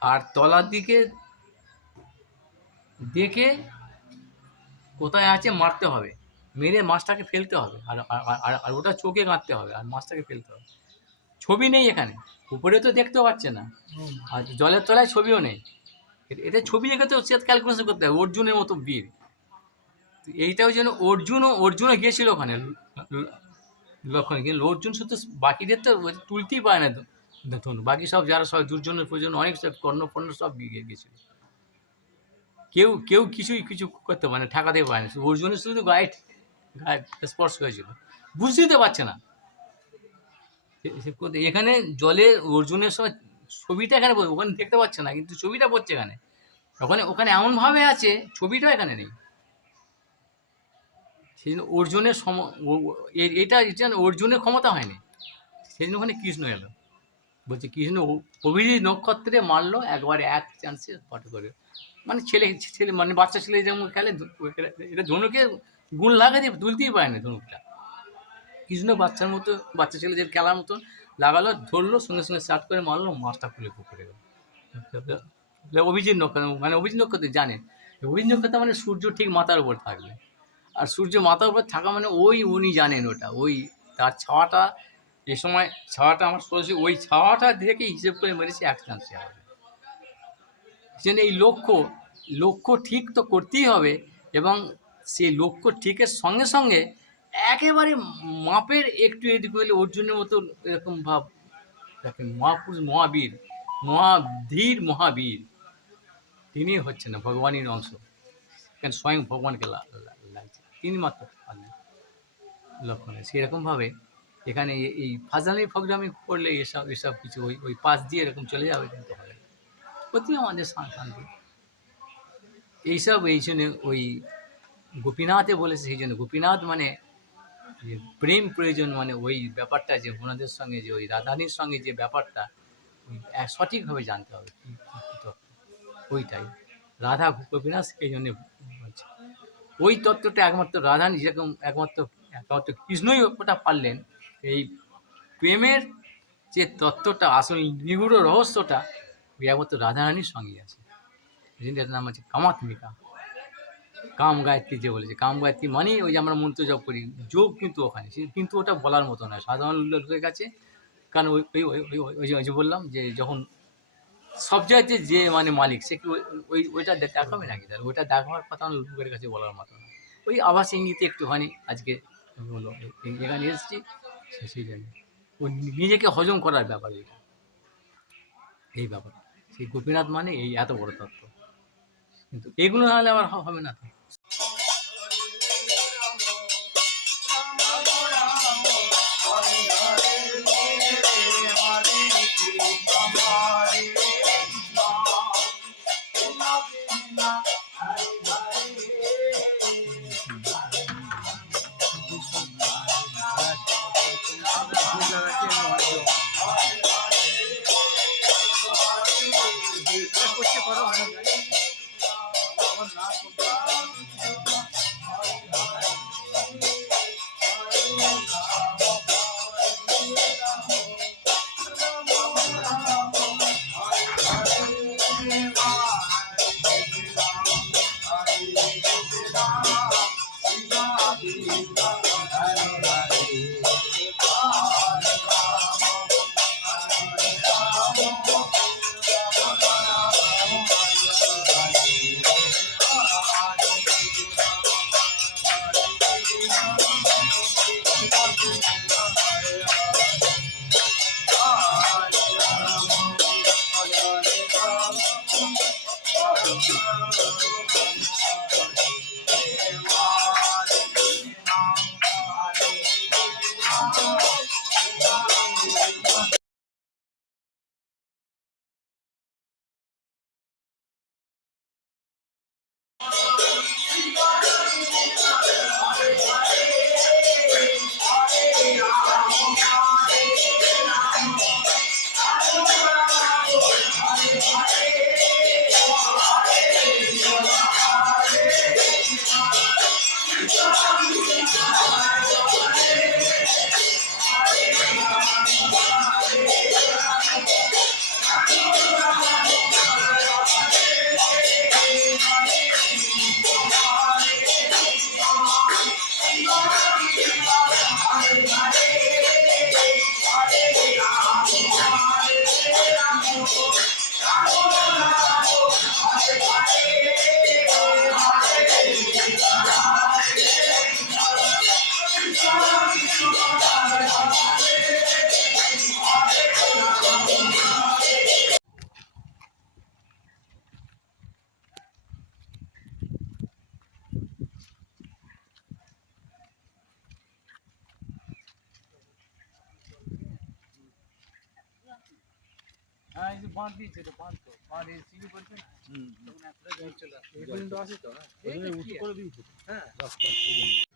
আর তলার দিকে দেখে কোথায় আছে মারতে হবে, মেরে মাছটাকে ফেলতে হবে, আর আর ওটা চোখে গাঁথতে হবে, আর মাছটাকে ফেলতে হবে। ছবি নেই এখানে, উপরে তো দেখতেও পাচ্ছে না, আর জলের তলায় ছবিও নেই। এটা ছবি দেখে তো সে ক্যালকুলেশন করতে হবে, অর্জুনের মতো বীর। এইটাও যেন অর্জুনও গিয়েছিল ওখানে লক্ষণে, কিন্তু অর্জুন শুধু বাকিদের তো তুলতেই পারে না ধনু, বাকি সব যারা সব দুর্জনের প্রয়োজন অনেক সব কর্ণ সব গিয়েছিল, কেউ কেউ কিছু করতে পারে না, ঠেকাতে পারে না, অর্জুনের শুধু গায়ে স্পর্শ হয়েছিল, বুঝতেই তো পারছে না। এখানে জলে অর্জুনের সময় ছবিটা এখানে ওখানে দেখতে পাচ্ছে না, কিন্তু ছবিটা পড়ছে এখানে, ওখানে এমনভাবে আছে ছবিটা এখানে নেই। সেই জন্য অর্জুনের এটা অর্জুনের ক্ষমতা হয়নি, সেই জন্য ওখানে কৃষ্ণ এলো, বলছে কৃষ্ণ অভিজিৎ নক্ষত্রে মারলো একবারে এক চান্সে পট করে, মানে ছেলে মানে বাচ্চা ছেলে যেমন খেলে, এটা ধনুকে গুণ লাগাতে তুলতেই পারে না ধনুকটা, কৃষ্ণ বাচ্চার মতো, বাচ্চা ছেলেদের খেলার মতো লাগালো, ধরলো, সঙ্গে সঙ্গে স্টার্ট করে মারলো, মাছটা খুলে পুকুরে গেল। অভিজিৎ নক্ষত্র, মানে অভিজিৎ নক্ষত্র জানেন, অভিজিৎ নক্ষত্র মানে সূর্য ঠিক মাথার উপর থাকবে, আর সূর্য মাথার উপর থাকা মানে উনি জানেন ওটা, তার ছাওয়াটা, এ সময় ছাওয়াটা আমার সোজা ওই ছাওয়াটা দেখে হিসেব করে মেরেছে এক চান্সে হবে। সেজন্য এই লক্ষ্য ঠিক তো করতেই হবে, এবং সেই লক্ষ্য ঠিকের সঙ্গে সঙ্গে একেবারে মাপের একটু এদিক হলে অর্জুনের মতো এরকম ভাব, দেখেন মহাপুরুষ, মহাবীর তিনি হচ্ছে না ভগবানের অংশ, কেন স্বয়ং ভগবানকে লাগছে, তিনি মাত্র লক্ষণে। সেরকমভাবে এখানে এই ফাজলামি করলে এসব কিছু ওই পাশ দিয়ে এরকম চলে যাবে, কিন্তু হবে প্রতি আমাদের শান্তি এইসব, এই জন্য ওই গোপীনাথে বলেছে, সেই জন্য গোপীনাথ মানে যে প্রেম প্রয়োজন, মানে ওই ব্যাপারটা যে ওনাদের সঙ্গে যে ওই রাধারানীর সঙ্গে যে ব্যাপারটা সঠিকভাবে জানতে হবে, ওইটাই রাধা গোপীনাথ, এই জন্য বলছে ওই তত্ত্বটা একমাত্র রাধারানী, যেরকম একমাত্র কৃষ্ণই ওটা পারলেন, এই প্রেমের যে তত্ত্বটা আসল নিগুড় রহস্যটা ওই একমাত্র রাধারানীর সঙ্গে আছে, এটার নাম আছে কামাত্মিকা, কাম গায়ত্রী যে বলেছে, কাম গায়ত্রী মানেই ওই যে আমরা মন্ত্র জপ করি, যোগ কিন্তু ওখানে, কিন্তু ওটা বলার মতো নয় সাধারণ লোকের কাছে, কারণ ওই যে বললাম যে যখন সব জায়গায় যে মানে মালিক, সে কি ওইটা দেখাবে নাকি, তার ওইটা দেখাবার কথা লোকের কাছে বলার মতো না, ওই আভাস ইঙ্গিতে একটুখানি আজকে হলো এখানে এসেছি, সেই জন্য ও নিজেকে হজম করার ব্যাপার, এটা এই ব্যাপার, সেই গোপীনাথ মানে এই এত বড় তত্ত্ব, কিন্তু এগুলো না হলে আবার হবে না তো। করতে পারো হ্যাঁ এই যে বাঁধ দিয়েছে, তো বাঁধ তো বাঁধ এই সিঁড়ি করছে না, তখন একটা জল চলে আসে। এই পর্যন্ত আসে তো, হ্যাঁ? এই ওই জন্য তো উঁচু কি করে দিয়েছে। হ্যাঁ রাস্তা, এই জন্য।